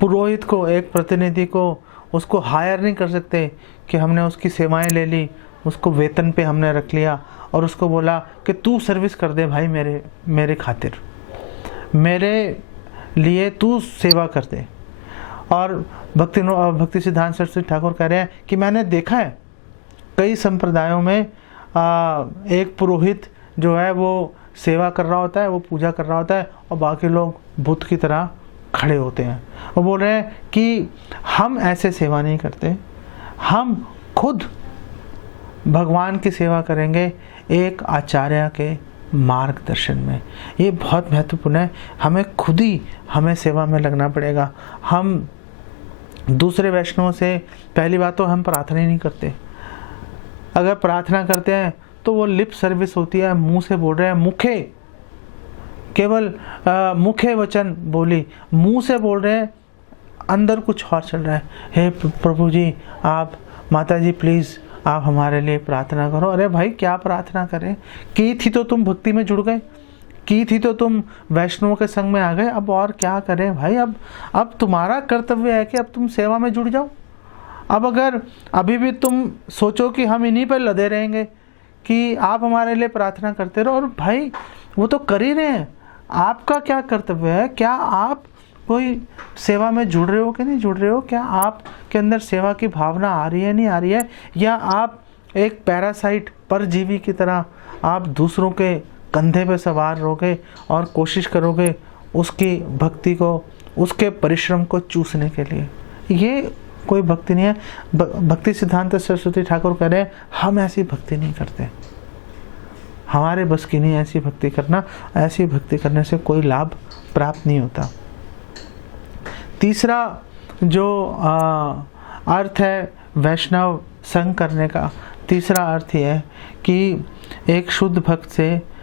पुरोहित को, एक प्रतिनिधि को, उसको हायर नहीं कर सकते कि हमने उसकी सेवाएं ले ली, उसको वेतन पे हमने रख लिया और उसको बोला कि तू सर्विस कर दे भाई, मेरे खातिर, मेरे लिए तू सेवा कर दे। और भक्ति सिद्धांत सरस्वती ठाकुर कह रहे हैं कि मैंने देखा है कई संप्रदायों में एक पुरोहित जो है वो सेवा कर रहा होता है, वो पूजा कर रहा होता है और बाकी लोग बुत की तरह खड़े होते हैं। वो बोल रहे हैं कि हम ऐसे सेवा नहीं करते, हम खुद भगवान की सेवा करेंगे एक आचार्य के मार्गदर्शन में। ये बहुत महत्वपूर्ण है, हमें सेवा में लगना पड़ेगा। हम दूसरे वैष्णवों से पहली बात तो हम प्रार्थना ही नहीं करते। अगर प्रार्थना करते हैं तो वो लिप सर्विस होती है, मुंह से बोल रहे हैं, केवल मुखे वचन बोली, मुंह से बोल रहे हैं, अंदर कुछ और चल रहा है। हे प्रभु जी, आप, माता जी प्लीज़ आप हमारे लिए प्रार्थना करो। अरे भाई क्या प्रार्थना करें? की थी तो तुम भक्ति में जुड़ गए, की थी तो तुम वैष्णवों के संग में आ गए, अब और क्या करें भाई? अब तुम्हारा कर्तव्य है कि अब तुम सेवा में जुड़ जाओ। अब अगर अभी भी तुम सोचो कि हम इन्हीं पर लदे रहेंगे कि आप हमारे लिए प्रार्थना करते रहो, और भाई वो तो कर ही रहे हैं, आपका क्या कर्तव्य है? क्या आप कोई सेवा में जुड़ रहे हो कि नहीं जुड़ रहे हो? क्या आप के अंदर सेवा की भावना आ रही है, नहीं आ रही है? या आप एक पैरासाइट, परजीवी की तरह आप दूसरों के कंधे पे सवार रहोगे और कोशिश करोगे उसकी भक्ति को, उसके परिश्रम को चूसने के लिए? ये कोई भक्ति नहीं है। भक्ति सिद्धांत सरस्वती ठाकुर कह रहे हैं, हम ऐसी भक्ति नहीं करते, हमारे बस की नहीं ऐसी भक्ति करना। ऐसी भक्ति करने से कोई लाभ प्राप्त नहीं होता। तीसरा जो अर्थ है वैष्णव संग करने का, तीसरा अर्थ यह है कि एक शुद्ध भक्त से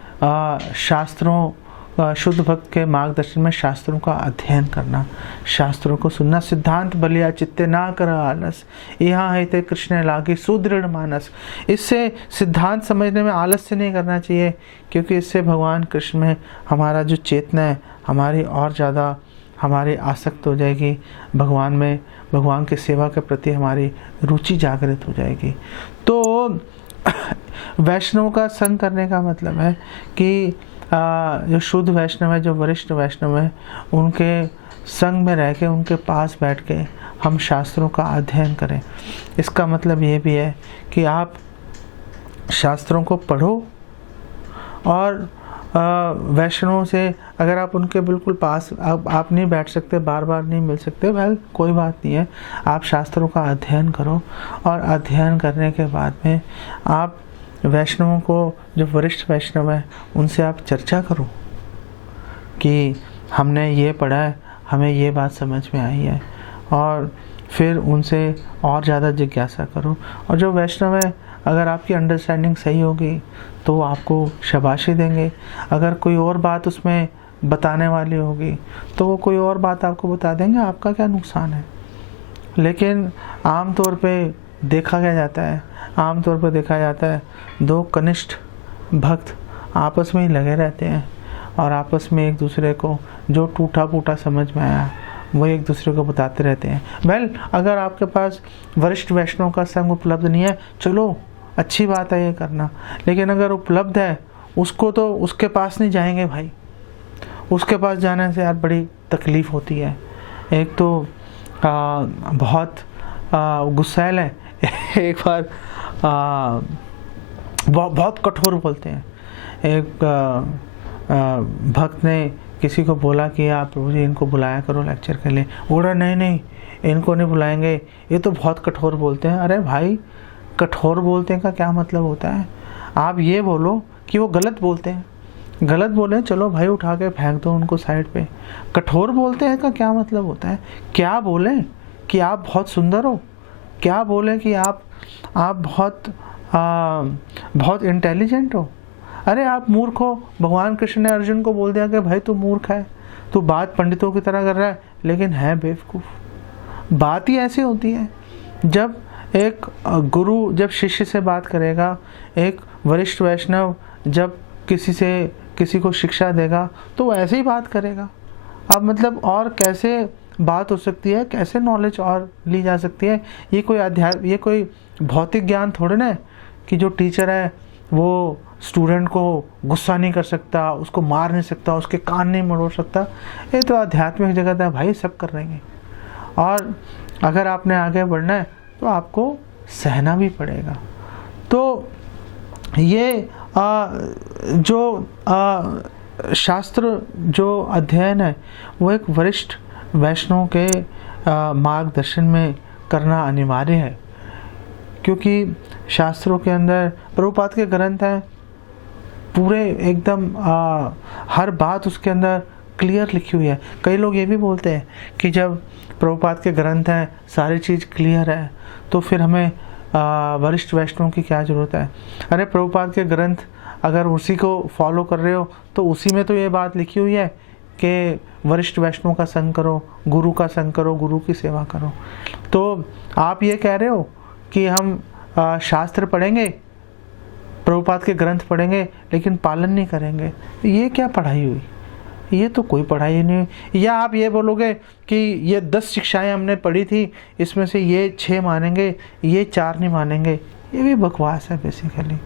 शुद्ध भक्त के मार्गदर्शन में शास्त्रों का अध्ययन करना, शास्त्रों को सुनना। सिद्धांत बलिया चित्ते ना कर आलस, यहाँ है ते कृष्ण लागी सुदृढ़ मानस। इससे सिद्धांत समझने में आलस्य नहीं करना चाहिए, क्योंकि इससे भगवान कृष्ण में हमारा जो चेतना है हमारी और ज़्यादा हमारी आसक्त हो जाएगी, भगवान में, भगवान की सेवा के प्रति हमारी रुचि जागृत हो जाएगी। तो वैष्णव का संग करने का मतलब है कि जो शुद्ध वैष्णव है, जो वरिष्ठ वैष्णव है, उनके संग में रह के, उनके पास बैठ के हम शास्त्रों का अध्ययन करें। इसका मतलब ये भी है कि आप शास्त्रों को पढ़ो, और वैष्णवों से अगर आप उनके बिल्कुल पास आप नहीं बैठ सकते, बार बार नहीं मिल सकते, वेल कोई बात नहीं है, आप शास्त्रों का अध्ययन करो। और अध्ययन करने के बाद में आप वैष्णवों को, जो वरिष्ठ वैष्णव है, उनसे आप चर्चा करो कि हमने ये पढ़ा है, हमें ये बात समझ में आई है, और फिर उनसे और ज़्यादा जिज्ञासा करो। और जो वैष्णव है, अगर आपकी अंडरस्टैंडिंग सही होगी तो वो आपको शाबाशी देंगे। अगर कोई और बात उसमें बताने वाली होगी तो वो कोई और बात आपको बता देंगे, आपका क्या नुकसान है। लेकिन आम तौर पे देखा जाता है दो कनिष्ठ भक्त आपस में ही लगे रहते हैं और आपस में एक दूसरे को जो टूटा फूटा समझ में आया वो एक दूसरे को बताते रहते हैं। वेल, अगर आपके पास वरिष्ठ वैष्णव का संग उपलब्ध नहीं है, चलो अच्छी बात है ये करना, लेकिन अगर उपलब्ध है उसको तो उसके पास नहीं जाएंगे भाई। उसके पास जाने से यार बड़ी तकलीफ़ होती है। एक तो बहुत गुस्सैल है, एक बार बहुत कठोर बोलते हैं। एक भक्त ने किसी को बोला कि आप प्रभु जी इनको बुलाया करो लेक्चर के लिए। बोला नहीं इनको नहीं बुलाएंगे, ये तो बहुत कठोर बोलते हैं। अरे भाई, कठोर बोलते हैं का क्या मतलब होता है? आप ये बोलो कि वो गलत बोलते हैं, गलत बोले चलो भाई उठा के फेंक दो उनको साइड पे। कठोर बोलते हैं का क्या मतलब होता है? क्या बोलें कि आप बहुत सुंदर हो, क्या बोलें कि आप बहुत इंटेलिजेंट हो। अरे आप मूर्ख हो। भगवान कृष्ण ने अर्जुन को बोल दिया कि भाई तू मूर्ख है, तू बात पंडितों की तरह कर रहा है लेकिन है बेवकूफ़। बात ही ऐसी होती है। जब एक गुरु जब शिष्य से बात करेगा, एक वरिष्ठ वैष्णव जब किसी को शिक्षा देगा तो वो ऐसे ही बात करेगा। अब मतलब और कैसे बात हो सकती है, कैसे नॉलेज और ली जा सकती है? ये कोई भौतिक ज्ञान थोड़े ना है कि जो टीचर है वो स्टूडेंट को गुस्सा नहीं कर सकता, उसको मार नहीं सकता, उसके कान नहीं मरोड़ सकता। ये तो आध्यात्मिक जगत है भाई, सब कर रहेंगे। और अगर आपने आगे बढ़ना है तो आपको सहना भी पड़ेगा। तो ये शास्त्र जो अध्ययन है वो एक वरिष्ठ वैष्णव के मार्गदर्शन में करना अनिवार्य है, क्योंकि शास्त्रों के अंदर प्रभुपाद के ग्रंथ हैं पूरे एकदम हर बात उसके अंदर क्लियर लिखी हुई है। कई लोग ये भी बोलते हैं कि जब प्रभुपाद के ग्रंथ हैं, सारी चीज़ क्लियर है, तो फिर हमें वरिष्ठ वैष्णव की क्या ज़रूरत है? अरे प्रभुपाद के ग्रंथ अगर उसी को फॉलो कर रहे हो तो उसी में तो ये बात लिखी हुई है कि वरिष्ठ वैष्णव का संग करो, गुरु का संग करो, गुरु की सेवा करो। तो आप ये कह रहे हो कि हम शास्त्र पढ़ेंगे, प्रभुपाद के ग्रंथ पढ़ेंगे लेकिन पालन नहीं करेंगे, ये क्या पढ़ाई हुई? ये तो कोई पढ़ाई नहीं हुई। या आप ये बोलोगे कि ये 10 शिक्षाएं हमने पढ़ी थी, इसमें से ये 6 मानेंगे, ये 4 नहीं मानेंगे, ये भी बकवास है बेसिकली।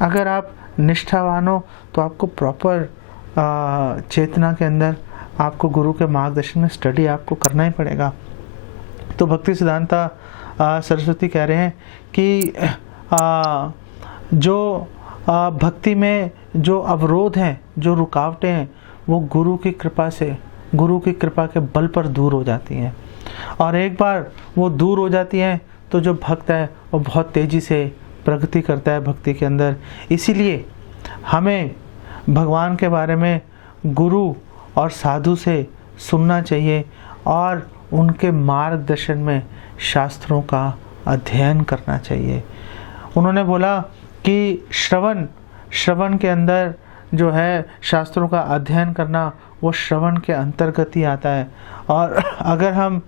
अगर आप निष्ठावान हो तो आपको प्रॉपर चेतना के अंदर आपको गुरु के मार्गदर्शन में स्टडी आपको करना ही पड़ेगा। तो भक्ति सिद्धांता सरस्वती कह रहे हैं कि जो भक्ति में जो अवरोध हैं, जो रुकावटें हैं, वो गुरु की कृपा से, गुरु की कृपा के बल पर दूर हो जाती हैं। और एक बार वो दूर हो जाती हैं तो जो भक्त है वो बहुत तेज़ी से प्रगति करता है भक्ति के अंदर। इसीलिए हमें भगवान के बारे में गुरु और साधु से सुनना चाहिए और उनके मार्गदर्शन में शास्त्रों का अध्ययन करना चाहिए। उन्होंने बोला कि श्रवण के अंदर जो है शास्त्रों का अध्ययन करना, वो श्रवण के अंतर्गत ही आता है। और अगर हम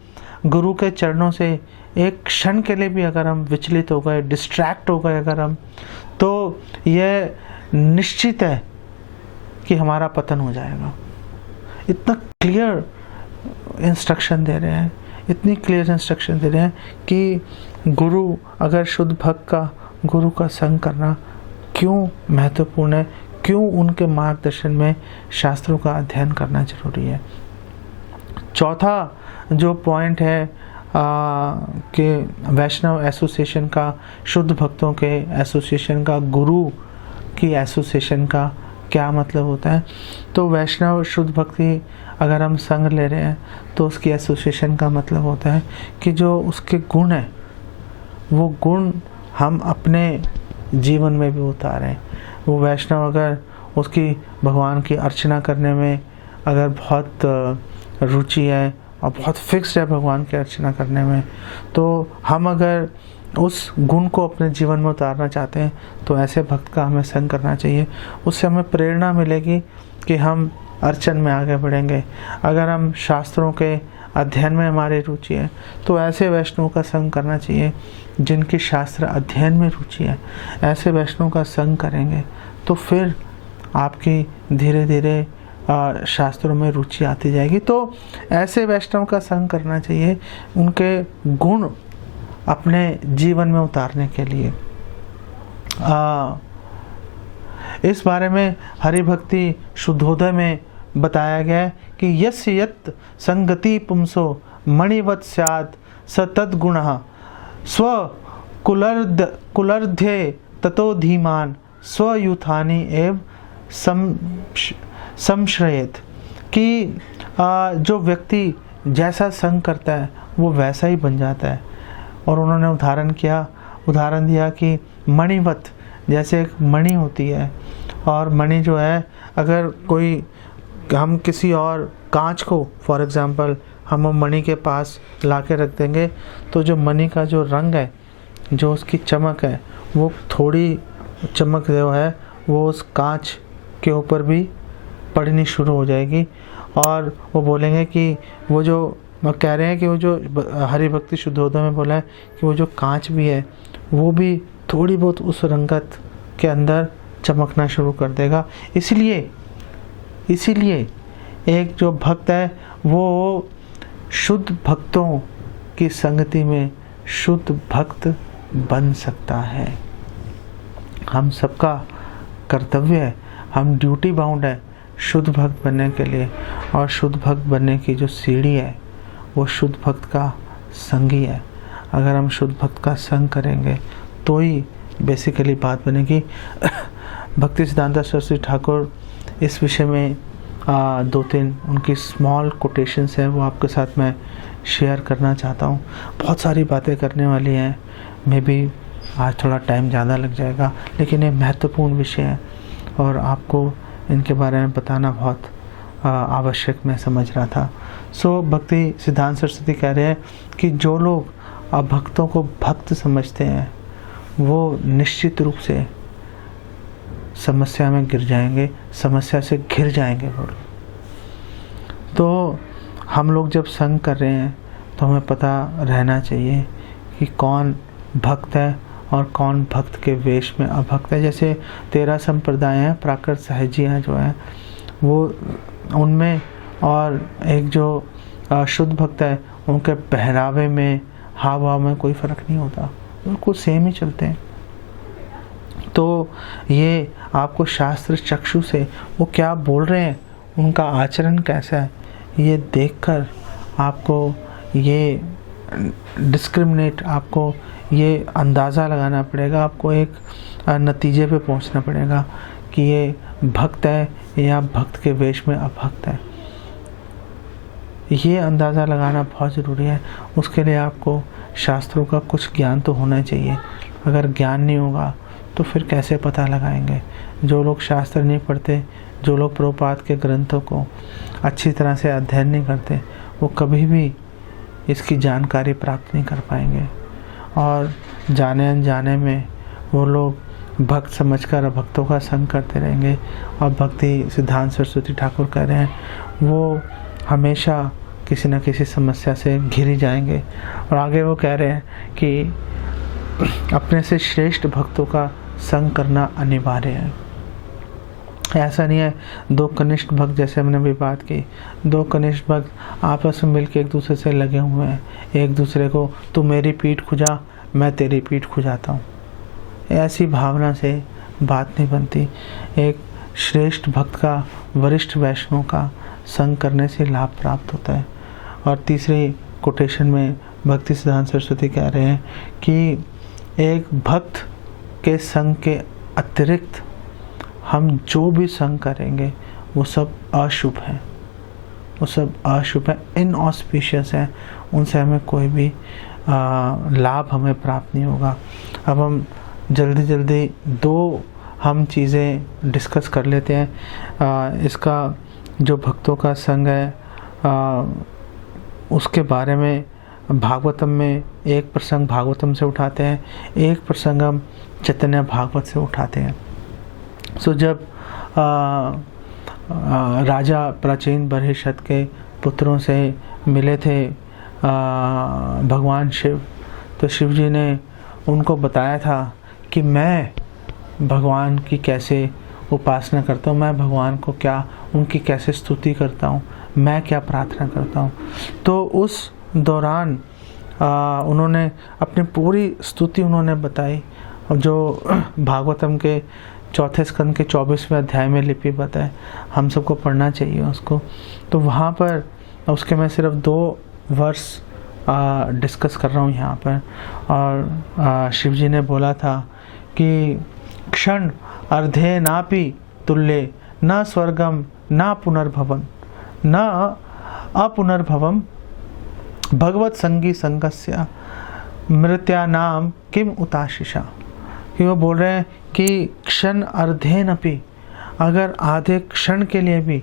गुरु के चरणों से एक क्षण के लिए भी अगर हम विचलित हो गए, डिस्ट्रैक्ट हो गए अगर हम, तो यह निश्चित है कि हमारा पतन हो जाएगा। इतना क्लियर इंस्ट्रक्शन दे रहे हैं, इतनी क्लियर इंस्ट्रक्शन दे रहे हैं कि गुरु, अगर शुद्ध भक्त का गुरु का संग करना क्यों महत्वपूर्ण है, क्यों उनके मार्गदर्शन में शास्त्रों का अध्ययन करना जरूरी है। चौथा जो पॉइंट है कि वैष्णव एसोसिएशन का, शुद्ध भक्तों के एसोसिएशन का, गुरु की एसोसिएशन का क्या मतलब होता है। तो वैष्णव शुद्ध भक्ति अगर हम संग ले रहे हैं तो उसकी एसोसिएशन का मतलब होता है कि जो उसके गुण हैं वो गुण हम अपने जीवन में भी उतारें। वो वैष्णव अगर उसकी भगवान की अर्चना करने में अगर बहुत रुचि है और बहुत फिक्स्ड है भगवान की अर्चना करने में, तो हम अगर उस गुण को अपने जीवन में उतारना चाहते हैं तो ऐसे भक्त का हमें संग करना चाहिए। उससे हमें प्रेरणा मिलेगी कि हम अर्चन में आगे बढ़ेंगे। अगर हम शास्त्रों के अध्ययन में हमारी रुचि है तो ऐसे वैष्णव का संग करना चाहिए जिनकी शास्त्र अध्ययन में रुचि है। ऐसे वैष्णव का संग करेंगे तो फिर आपकी धीरे धीरे शास्त्रों में रुचि आती जाएगी। तो ऐसे वैष्णव का संग करना चाहिए उनके गुण अपने जीवन में उतारने के लिए। इस बारे में हरि भक्ति शुद्धोदय में बताया गया है कि यस्य यत् संगति पुंसो मणिवत् स्यात् स तद्गुणः स्व कुलर्ध्ये ततो धीमान स्वयूथानि एव संश्रयेत। कि जो व्यक्ति जैसा संग करता है वो वैसा ही बन जाता है। और उन्होंने उदाहरण दिया कि मणिवत, जैसे एक मणि होती है और मणि जो है, अगर कोई हम किसी और कांच को फॉर एग्जांपल हम मणि के पास ला के रख देंगे तो जो मणि का जो रंग है, जो उसकी चमक है, वो थोड़ी चमक जो है वो उस कांच के ऊपर भी पड़नी शुरू हो जाएगी। और वो बोलेंगे कि वो जो कह रहे हैं कि वो जो हरि भक्ति शुद्धोदय में बोला है कि वो जो कांच भी है वो भी थोड़ी बहुत उस रंगत के अंदर चमकना शुरू कर देगा। इसीलिए एक जो भक्त है वो शुद्ध भक्तों की संगति में शुद्ध भक्त बन सकता है। हम सबका कर्तव्य है, हम ड्यूटी बाउंड है शुद्ध भक्त बनने के लिए, और शुद्ध भक्त बनने की जो सीढ़ी है वो शुद्ध भक्त का संग ही है। अगर हम शुद्ध भक्त का संग करेंगे तो ही बेसिकली बात बनेगी। भक्ति सिद्धांत सरस्वती ठाकुर इस विषय में 2-3 उनकी स्मॉल कोटेशंस हैं, वो आपके साथ मैं शेयर करना चाहता हूँ। बहुत सारी बातें करने वाली हैं, मे बी आज थोड़ा टाइम ज़्यादा लग जाएगा, लेकिन ये महत्वपूर्ण विषय है और आपको इनके बारे में बताना बहुत आवश्यक मैं समझ रहा था। भक्ति सिद्धांत सरस्वती कह रहे हैं कि जो लोग अभक्तों को भक्त समझते हैं वो निश्चित रूप से समस्या में गिर जाएंगे, समस्या से घिर जाएंगे वो। तो हम लोग जब संग कर रहे हैं तो हमें पता रहना चाहिए कि कौन भक्त है और कौन भक्त के वेश में अभक्त है। जैसे 13 संप्रदाय हैं, प्राकृत सहजियाँ जो हैं वो उनमें, और एक जो शुद्ध भक्त है उनके पहरावे में, हाव भाव में कोई फ़र्क नहीं होता, बिल्कुल सेम ही चलते हैं। तो ये आपको शास्त्र चक्षु से वो क्या बोल रहे हैं, उनका आचरण कैसा है, ये देखकर आपको ये डिस्क्रिमिनेट, आपको ये अंदाज़ा लगाना पड़ेगा, आपको एक नतीजे पे पहुंचना पड़ेगा कि ये भक्त है या भक्त के वेश में अभक्त है। ये अंदाज़ा लगाना बहुत ज़रूरी है। उसके लिए आपको शास्त्रों का कुछ ज्ञान तो होना चाहिए। अगर ज्ञान नहीं होगा तो फिर कैसे पता लगाएंगे। जो लोग शास्त्र नहीं पढ़ते, जो लोग प्रभुपाद के ग्रंथों को अच्छी तरह से अध्ययन नहीं करते, वो कभी भी इसकी जानकारी प्राप्त नहीं कर पाएंगे और जाने अनजाने में वो लोग भक्त समझकर भक्तों का संग करते रहेंगे। और भक्ति सिद्धांत सरस्वती ठाकुर कह रहे हैं वो हमेशा किसी न किसी समस्या से घिर जाएंगे। और आगे वो कह रहे हैं कि अपने से श्रेष्ठ भक्तों का संग करना अनिवार्य है। ऐसा नहीं है 2 कनिष्ठ भक्त, जैसे हमने भी बात की, 2 कनिष्ठ भक्त आपस में मिलकर एक दूसरे से लगे हुए हैं, एक दूसरे को तू मेरी पीठ खुजा मैं तेरी पीठ खुजाता हूँ, ऐसी भावना से बात नहीं बनती। एक श्रेष्ठ भक्त का, वरिष्ठ वैष्णव का संग करने से लाभ प्राप्त होता है। और तीसरी कोटेशन में भक्ति सिद्धांत सरस्वती कह रहे हैं कि एक भक्त के संग के अतिरिक्त हम जो भी संग करेंगे वो सब अशुभ है, वो सब अशुभ है, इनऑस्पिशियस है, उनसे हमें कोई भी लाभ हमें प्राप्त नहीं होगा। अब हम जल्दी 2 हम चीज़ें डिस्कस कर लेते हैं। इसका जो भक्तों का संग है उसके बारे में भागवतम में एक प्रसंग भागवतम से उठाते हैं, एक प्रसंग हम चैतन्य भागवत से उठाते हैं। जब राजा प्राचीन बर्हिषत के पुत्रों से मिले थे भगवान शिव, तो शिव जी ने उनको बताया था कि मैं भगवान की कैसे उपासना करता हूँ, मैं भगवान को क्या, उनकी कैसे स्तुति करता हूँ, मैं क्या प्रार्थना करता हूँ। तो उस दौरान उन्होंने अपनी पूरी स्तुति उन्होंने बताई, जो भागवतम के 4थे स्कंद के 24वें अध्याय में लिपिबद्ध है, हम सबको पढ़ना चाहिए उसको। तो वहाँ पर उसके मैं सिर्फ 2 वर्स डिस्कस कर रहा हूँ यहाँ पर। और शिव जी ने बोला था कि क्षण अर्धे नापि तुल्ये न स्वर्गम न पुनर्भवम न अपुनर्भवम भगवत संगी संगस्य मृत्यानाम किम उताशिषा। कि वो बोल रहे हैं कि क्षण अर्धेन अपि, अगर आधे क्षण के लिए भी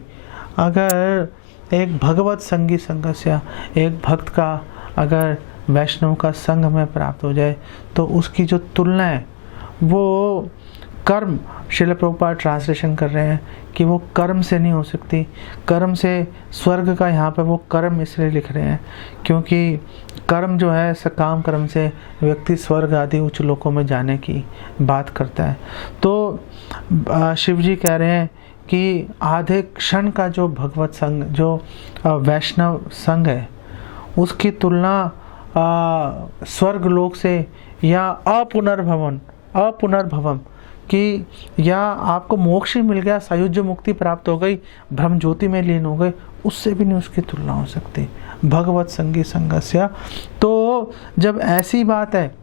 अगर एक भगवत संगी संगस्य, एक भक्त का अगर वैष्णव का संग हमें प्राप्त हो जाए तो उसकी जो तुलना है वो कर्म, श्रील प्रभुपाद ट्रांसलेशन कर रहे हैं कि वो कर्म से नहीं हो सकती। कर्म से स्वर्ग का यहाँ पर वो कर्म इसलिए लिख रहे हैं क्योंकि कर्म जो है सकाम कर्म से व्यक्ति स्वर्ग आदि उच्च लोकों में जाने की बात करता है। तो शिव जी कह रहे हैं कि आधे क्षण का जो भगवत संग, जो वैष्णव संग है, उसकी तुलना स्वर्ग लोक से या अपुनर्भवम कि या आपको मोक्ष ही मिल गया, सायुज्य मुक्ति प्राप्त हो गई, ब्रह्म ज्योति में लीन हो गए, उससे भी नहीं उसकी तुलना हो सकती भगवत संगी संगस्य। तो जब ऐसी बात है,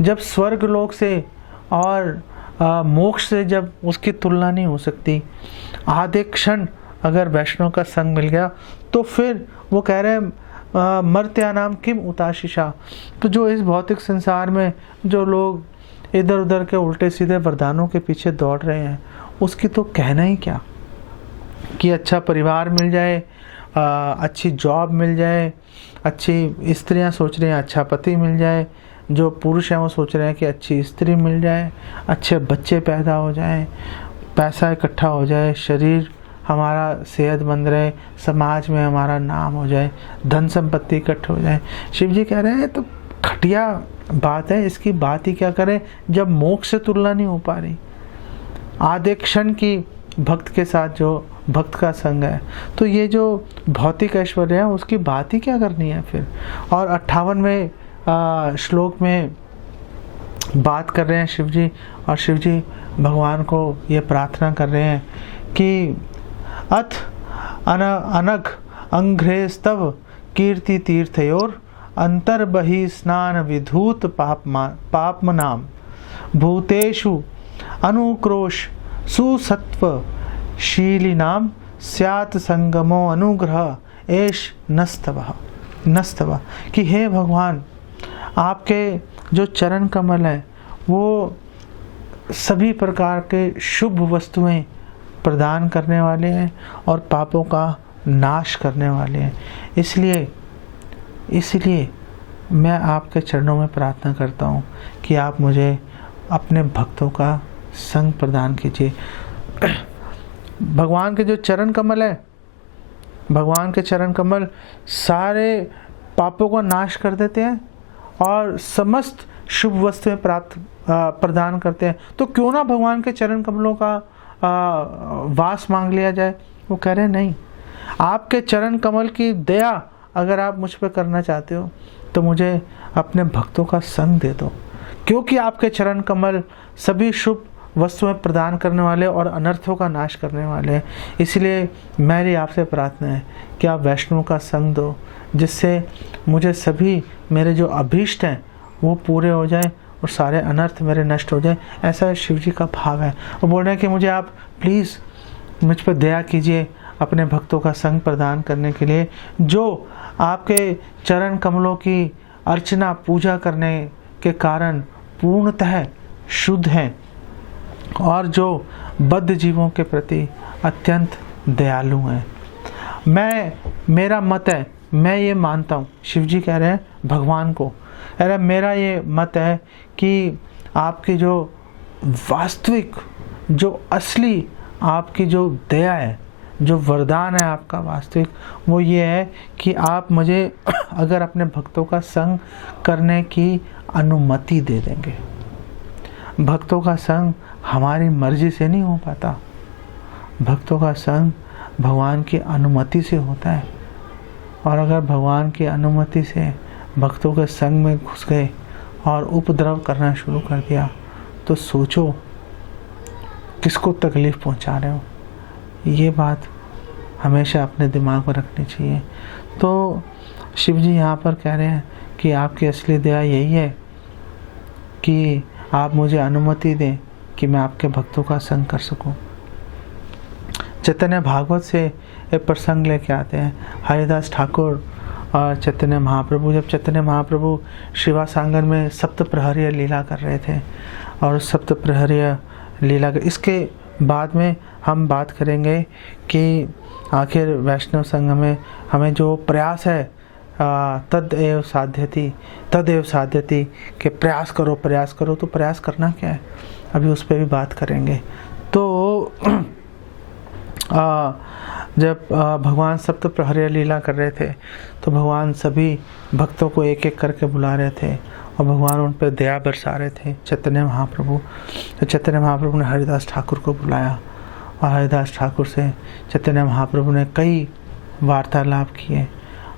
जब स्वर्ग लोक से और मोक्ष से जब उसकी तुलना नहीं हो सकती, आधे क्षण अगर वैष्णव का संग मिल गया तो फिर वो कह रहे हैं मर्त्यानाम किम उताशिषा। तो जो इस भौतिक संसार में जो लोग इधर उधर के उल्टे सीधे वरदानों के पीछे दौड़ रहे हैं, उसकी तो कहना ही क्या कि अच्छा परिवार मिल जाए, अच्छी जॉब मिल जाए, अच्छी स्त्रियां सोच रही हैं अच्छा पति मिल जाए, जो पुरुष हैं वो सोच रहे हैं कि अच्छी स्त्री मिल जाए, अच्छे बच्चे पैदा हो जाएं, पैसा इकट्ठा हो जाए, शरीर हमारा सेहतमंद रहे, समाज में हमारा नाम हो जाए, धन संपत्ति इकट्ठा हो जाए। शिव जी कह रहे हैं तो घटिया बात है, इसकी बात ही क्या करें जब मोक्ष से तुलना नहीं हो पा रही। आधे क्षण की भक्त के साथ जो भक्त का संग है, तो ये जो भौतिक ऐश्वर्य है उसकी बात ही क्या करनी है फिर। और 58वें श्लोक में बात कर रहे हैं शिव जी, और शिव जी भगवान को ये प्रार्थना कर रहे हैं कि अथ अनघ अंघ्रेस्तव कीर्ति तीर्थयोर अंतर्बहि स्नान विधूत पापमनाम भूतेषु अनुक्रोश सुसत्व शीलिनाम स्यात् संगमो अनुग्रह एष नस्तव कि हे भगवान, आपके जो चरण कमल है वो सभी प्रकार के शुभ वस्तुएं प्रदान करने वाले हैं और पापों का नाश करने वाले हैं। इसलिए मैं आपके चरणों में प्रार्थना करता हूँ कि आप मुझे अपने भक्तों का संग प्रदान कीजिए। भगवान के जो चरण कमल है, भगवान के चरण कमल सारे पापों का नाश कर देते हैं और समस्त शुभ वस्तुएं प्रदान करते हैं। तो क्यों ना भगवान के चरण कमलों का वास मांग लिया जाए। वो कह रहे हैं नहीं, आपके चरण कमल की दया अगर आप मुझ पर करना चाहते हो तो मुझे अपने भक्तों का संग दे दो, क्योंकि आपके चरण कमल सभी शुभ वस्तुएं प्रदान करने वाले और अनर्थों का नाश करने वाले हैं। इसलिए मेरी आपसे प्रार्थना है कि आप वैष्णव का संग दो, जिससे मुझे सभी मेरे जो अभीष्ट हैं वो पूरे हो जाएं और सारे अनर्थ मेरे नष्ट हो जाएं। ऐसा शिव जी का भाव है। वो बोल रहे हैं कि मुझे आप प्लीज़ मुझ पर दया कीजिए अपने भक्तों का संग प्रदान करने के लिए, जो आपके चरण कमलों की अर्चना पूजा करने के कारण पूर्णतः शुद्ध हैं और जो बद्ध जीवों के प्रति अत्यंत दयालु हैं। मेरा मत है, मैं ये मानता हूँ, शिव जी कह रहे हैं भगवान को, अरे मेरा ये मत है कि आपकी जो वास्तविक, जो असली आपकी जो दया है, जो वरदान है आपका वास्तविक, वो ये है कि आप मुझे अगर अपने भक्तों का संग करने की अनुमति दे देंगे। भक्तों का संग हमारी मर्जी से नहीं हो पाता, भक्तों का संग भगवान की अनुमति से होता है। और अगर भगवान की अनुमति से भक्तों के संग में घुस गए और उपद्रव करना शुरू कर दिया तो सोचो किसको तकलीफ़ पहुंचा रहे हो। ये बात हमेशा अपने दिमाग में रखनी चाहिए। तो शिव जी यहाँ पर कह रहे हैं कि आपकी असली दया यही है कि आप मुझे अनुमति दें कि मैं आपके भक्तों का संग कर सकूं। चैतन्य भागवत से एक प्रसंग लेके आते हैं। हरिदास ठाकुर और चैतन्य महाप्रभु, जब चैतन्य महाप्रभु शिवा सांगन में सप्त प्रहरीय लीला कर रहे थे और सप्त प्रहरीय लीला इसके बाद में हम बात करेंगे कि आखिर वैष्णव संघ में हमें जो प्रयास है तदेव साध्यति कि प्रयास करो, तो प्रयास करना क्या है, अभी उस पर भी बात करेंगे। तो जब भगवान सप्त प्रहरी लीला कर रहे थे तो भगवान सभी भक्तों को एक एक करके बुला रहे थे और भगवान उन पर दया बरसा रहे थे, चैतन्य महाप्रभु। तो चैतन्य महाप्रभु ने हरिदास ठाकुर को बुलाया और हरिदास ठाकुर से चैतन्य महाप्रभु ने कई वार्तालाप किए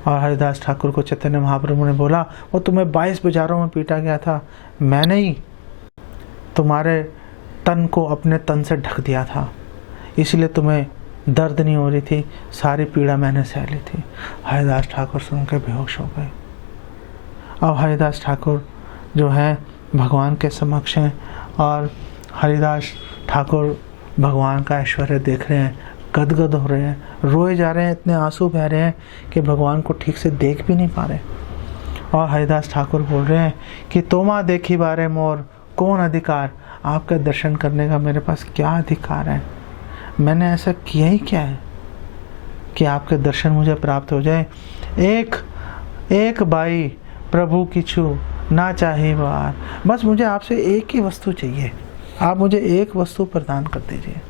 और हरिदास ठाकुर को चैतन्य महाप्रभु ने बोला, वो तुम्हें 22 बाजारों में पीटा गया था, मैंने ही तुम्हारे तन को अपने तन से ढक दिया था, इसलिए तुम्हें दर्द नहीं हो रही थी, सारी पीड़ा मैंने सह ली थी। हरिदास ठाकुर सुन के बेहोश हो गए। अब हरिदास ठाकुर जो है भगवान के समक्ष हैं और हरिदास ठाकुर भगवान का ऐश्वर्य देख रहे हैं, गदगद हो रहे हैं, रोए जा रहे हैं, इतने आंसू बह रहे हैं कि भगवान को ठीक से देख भी नहीं पा रहे। और हरिदास ठाकुर बोल रहे हैं कि तोमा देखी बारे मोर कौन अधिकार, आपका दर्शन करने का मेरे पास क्या अधिकार है, मैंने ऐसा किया ही क्या है कि आपके दर्शन मुझे प्राप्त हो जाए। एक बाई प्रभु की छू ना चाहिए बार, बस मुझे आपसे एक ही वस्तु चाहिए, आप मुझे एक वस्तु प्रदान कर दीजिए।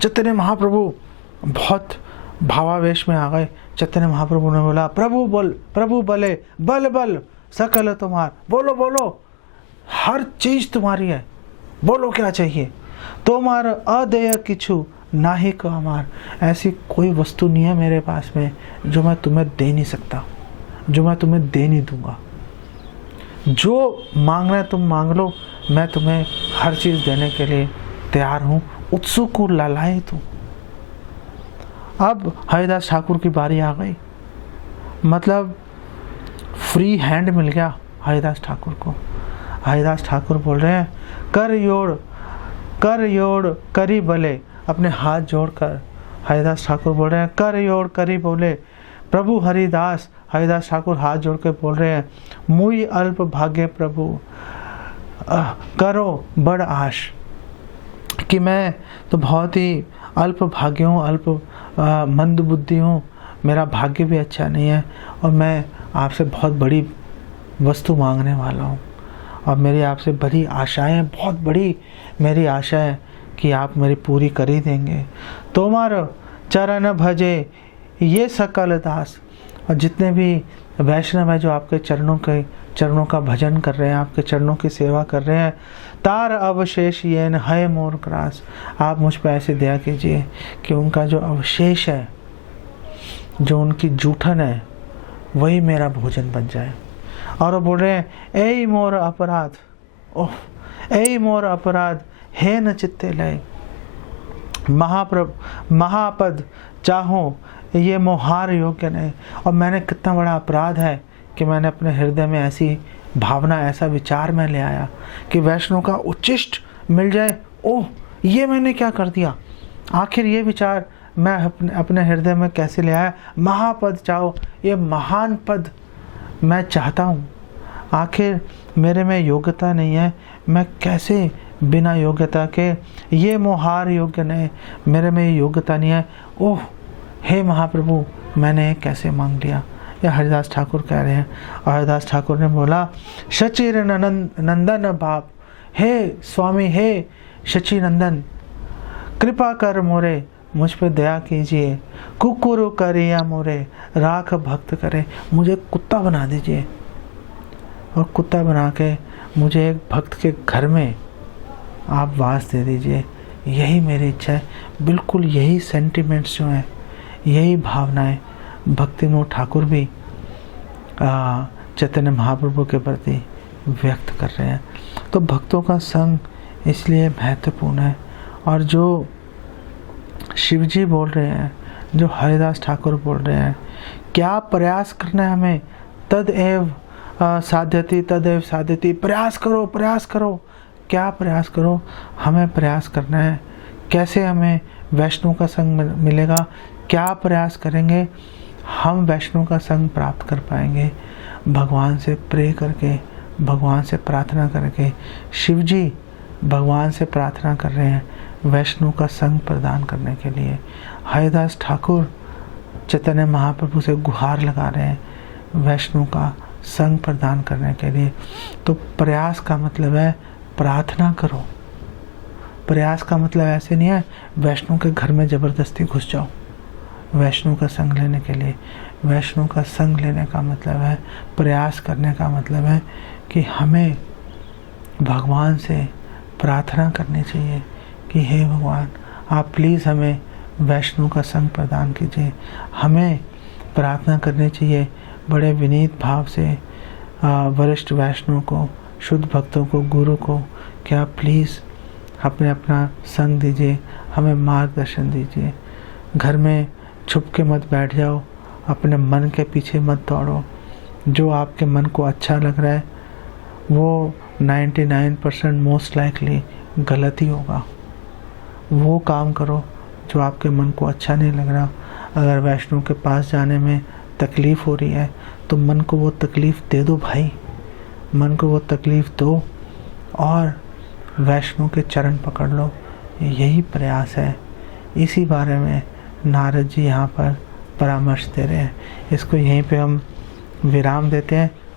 चैतन्य महाप्रभु बहुत भावावेश में आ गए। चैतन्य महाप्रभु ने बोला, प्रभु बले बल बल सकल तुम्हार, बोलो हर चीज तुम्हारी है, बोलो क्या चाहिए। तुम्हार अदेय किछु नाही को हमार, ऐसी कोई वस्तु नहीं है मेरे पास में जो मैं तुम्हें दे नहीं सकता, जो मैं तुम्हें दे नहीं दूंगा। जो मांगना है तुम मांग लो, मैं तुम्हें हर चीज देने के लिए तैयार हूँ, उत्सुक को लालाए तू। अब हरिदास ठाकुर की बारी आ गई, मतलब फ्री हैंड मिल गया हरिदास ठाकुर को। हरिदास ठाकुर बोल रहे हैं, कर योड़ करी बोले, अपने हाथ जोड़कर हरिदास ठाकुर बोल रहे हैं, कर योड़ करी बोले प्रभु हरिदास। हरिदास ठाकुर हाथ जोड़ के बोल रहे हैं, मुई अल्प भाग्य प्रभु करो बड़ आश, कि मैं तो बहुत ही अल्प भाग्य हूँ, अल्प मंद बुद्धि हूँ, मेरा भाग्य भी अच्छा नहीं है और मैं आपसे बहुत बड़ी वस्तु मांगने वाला हूँ और मेरी आपसे बड़ी आशाएं, बहुत बड़ी मेरी आशा है कि आप मेरी पूरी कर ही देंगे। तुम्हारा चरण भजे ये सकल दास, और जितने भी वैष्णव है जो आपके चरणों का भजन कर रहे हैं, आपके चरणों की सेवा कर रहे हैं, तार अवशेष ये न है मोर क्रास, आप मुझ पर ऐसे दया कीजिए कि उनका जो अवशेष है, जो उनकी जूठन है, वही मेरा भोजन बन जाए। और वो बोल रहे हैं, ऐ मोर अपराध, ओह ऐ मोर अपराध हे न चित्ते लय, महापद चाहो ये मोहार योग्य नहीं। और मैंने कितना बड़ा अपराध है कि मैंने अपने हृदय में ऐसी भावना, ऐसा विचार में ले आया कि वैष्णव का उच्चिष्ट मिल जाए। ओह, ये मैंने क्या कर दिया, आखिर ये विचार मैं अपने हृदय में कैसे ले आया। महापद चाहो, ये महान पद मैं चाहता हूँ, आखिर मेरे में योग्यता नहीं है, मैं कैसे बिना योग्यता के, ये मोहार योग्य नहीं, मेरे में योग्यता नहीं है। ओह हे महाप्रभु, मैंने कैसे मांग लिया, यह हरिदास ठाकुर कह रहे हैं। और हरिदास ठाकुर ने बोला, शचिर नंदन बाप, हे स्वामी, हे शचि नंदन, कृपा कर मोरे, मुझ पे दया कीजिए। कुकुरु करिया मोरे, राख भक्त करे, मुझे कुत्ता बना दीजिए और कुत्ता बना के मुझे एक भक्त के घर में आप वास दे दीजिए, यही मेरी इच्छा है। बिल्कुल यही सेंटिमेंट्स जो हैं, यही भावनाएं भक्तिमोह ठाकुर भी चैतन्य महाप्रभु के प्रति व्यक्त कर रहे हैं। तो भक्तों का संग इसलिए महत्वपूर्ण है। और जो शिवजी बोल रहे हैं, जो हरिदास ठाकुर बोल रहे हैं, क्या प्रयास करना है हमें, तदेव साध्यति, प्रयास करो। क्या प्रयास करो, हमें प्रयास करना है। कैसे हमें वैष्णव का संग मिलेगा, क्या प्रयास करेंगे हम वैष्णव का संग प्राप्त कर पाएंगे, भगवान से प्रे करके, भगवान से प्रार्थना करके। शिवजी भगवान से प्रार्थना कर रहे हैं, वैष्णव का संग प्रदान करने के लिए। हरिदास ठाकुर चैतन्य महाप्रभु से गुहार लगा रहे हैं वैष्णव का संग प्रदान करने के लिए। तो प्रयास का मतलब है प्रार्थना करो। प्रयास का मतलब ऐसे नहीं है वैष्णव के घर में ज़बरदस्ती घुस जाओ वैष्णव का संग लेने के लिए। वैष्णव का संग लेने का मतलब है, प्रयास करने का मतलब है कि हमें भगवान से प्रार्थना करनी चाहिए कि हे भगवान, आप प्लीज़ हमें वैष्णव का संग प्रदान कीजिए। हमें प्रार्थना करनी चाहिए बड़े विनीत भाव से वरिष्ठ वैष्णव को, शुद्ध भक्तों को, गुरु को, क्या प्लीज़ हमें अपना संग दीजिए, हमें मार्गदर्शन दीजिए। घर में छुप के मत बैठ जाओ, अपने मन के पीछे मत दौड़ो। जो आपके मन को अच्छा लग रहा है वो 99% मोस्ट लाइकली गलत ही होगा। वो काम करो जो आपके मन को अच्छा नहीं लग रहा। अगर वैष्णव के पास जाने में तकलीफ़ हो रही है तो मन को वो तकलीफ़ दे दो भाई, मन को वो तकलीफ़ दो और वैष्णव के चरण पकड़ लो। यही प्रयास है। इसी बारे में नारद जी यहाँ पर परामर्श दे रहे हैं। इसको यहीं पे हम विराम देते हैं।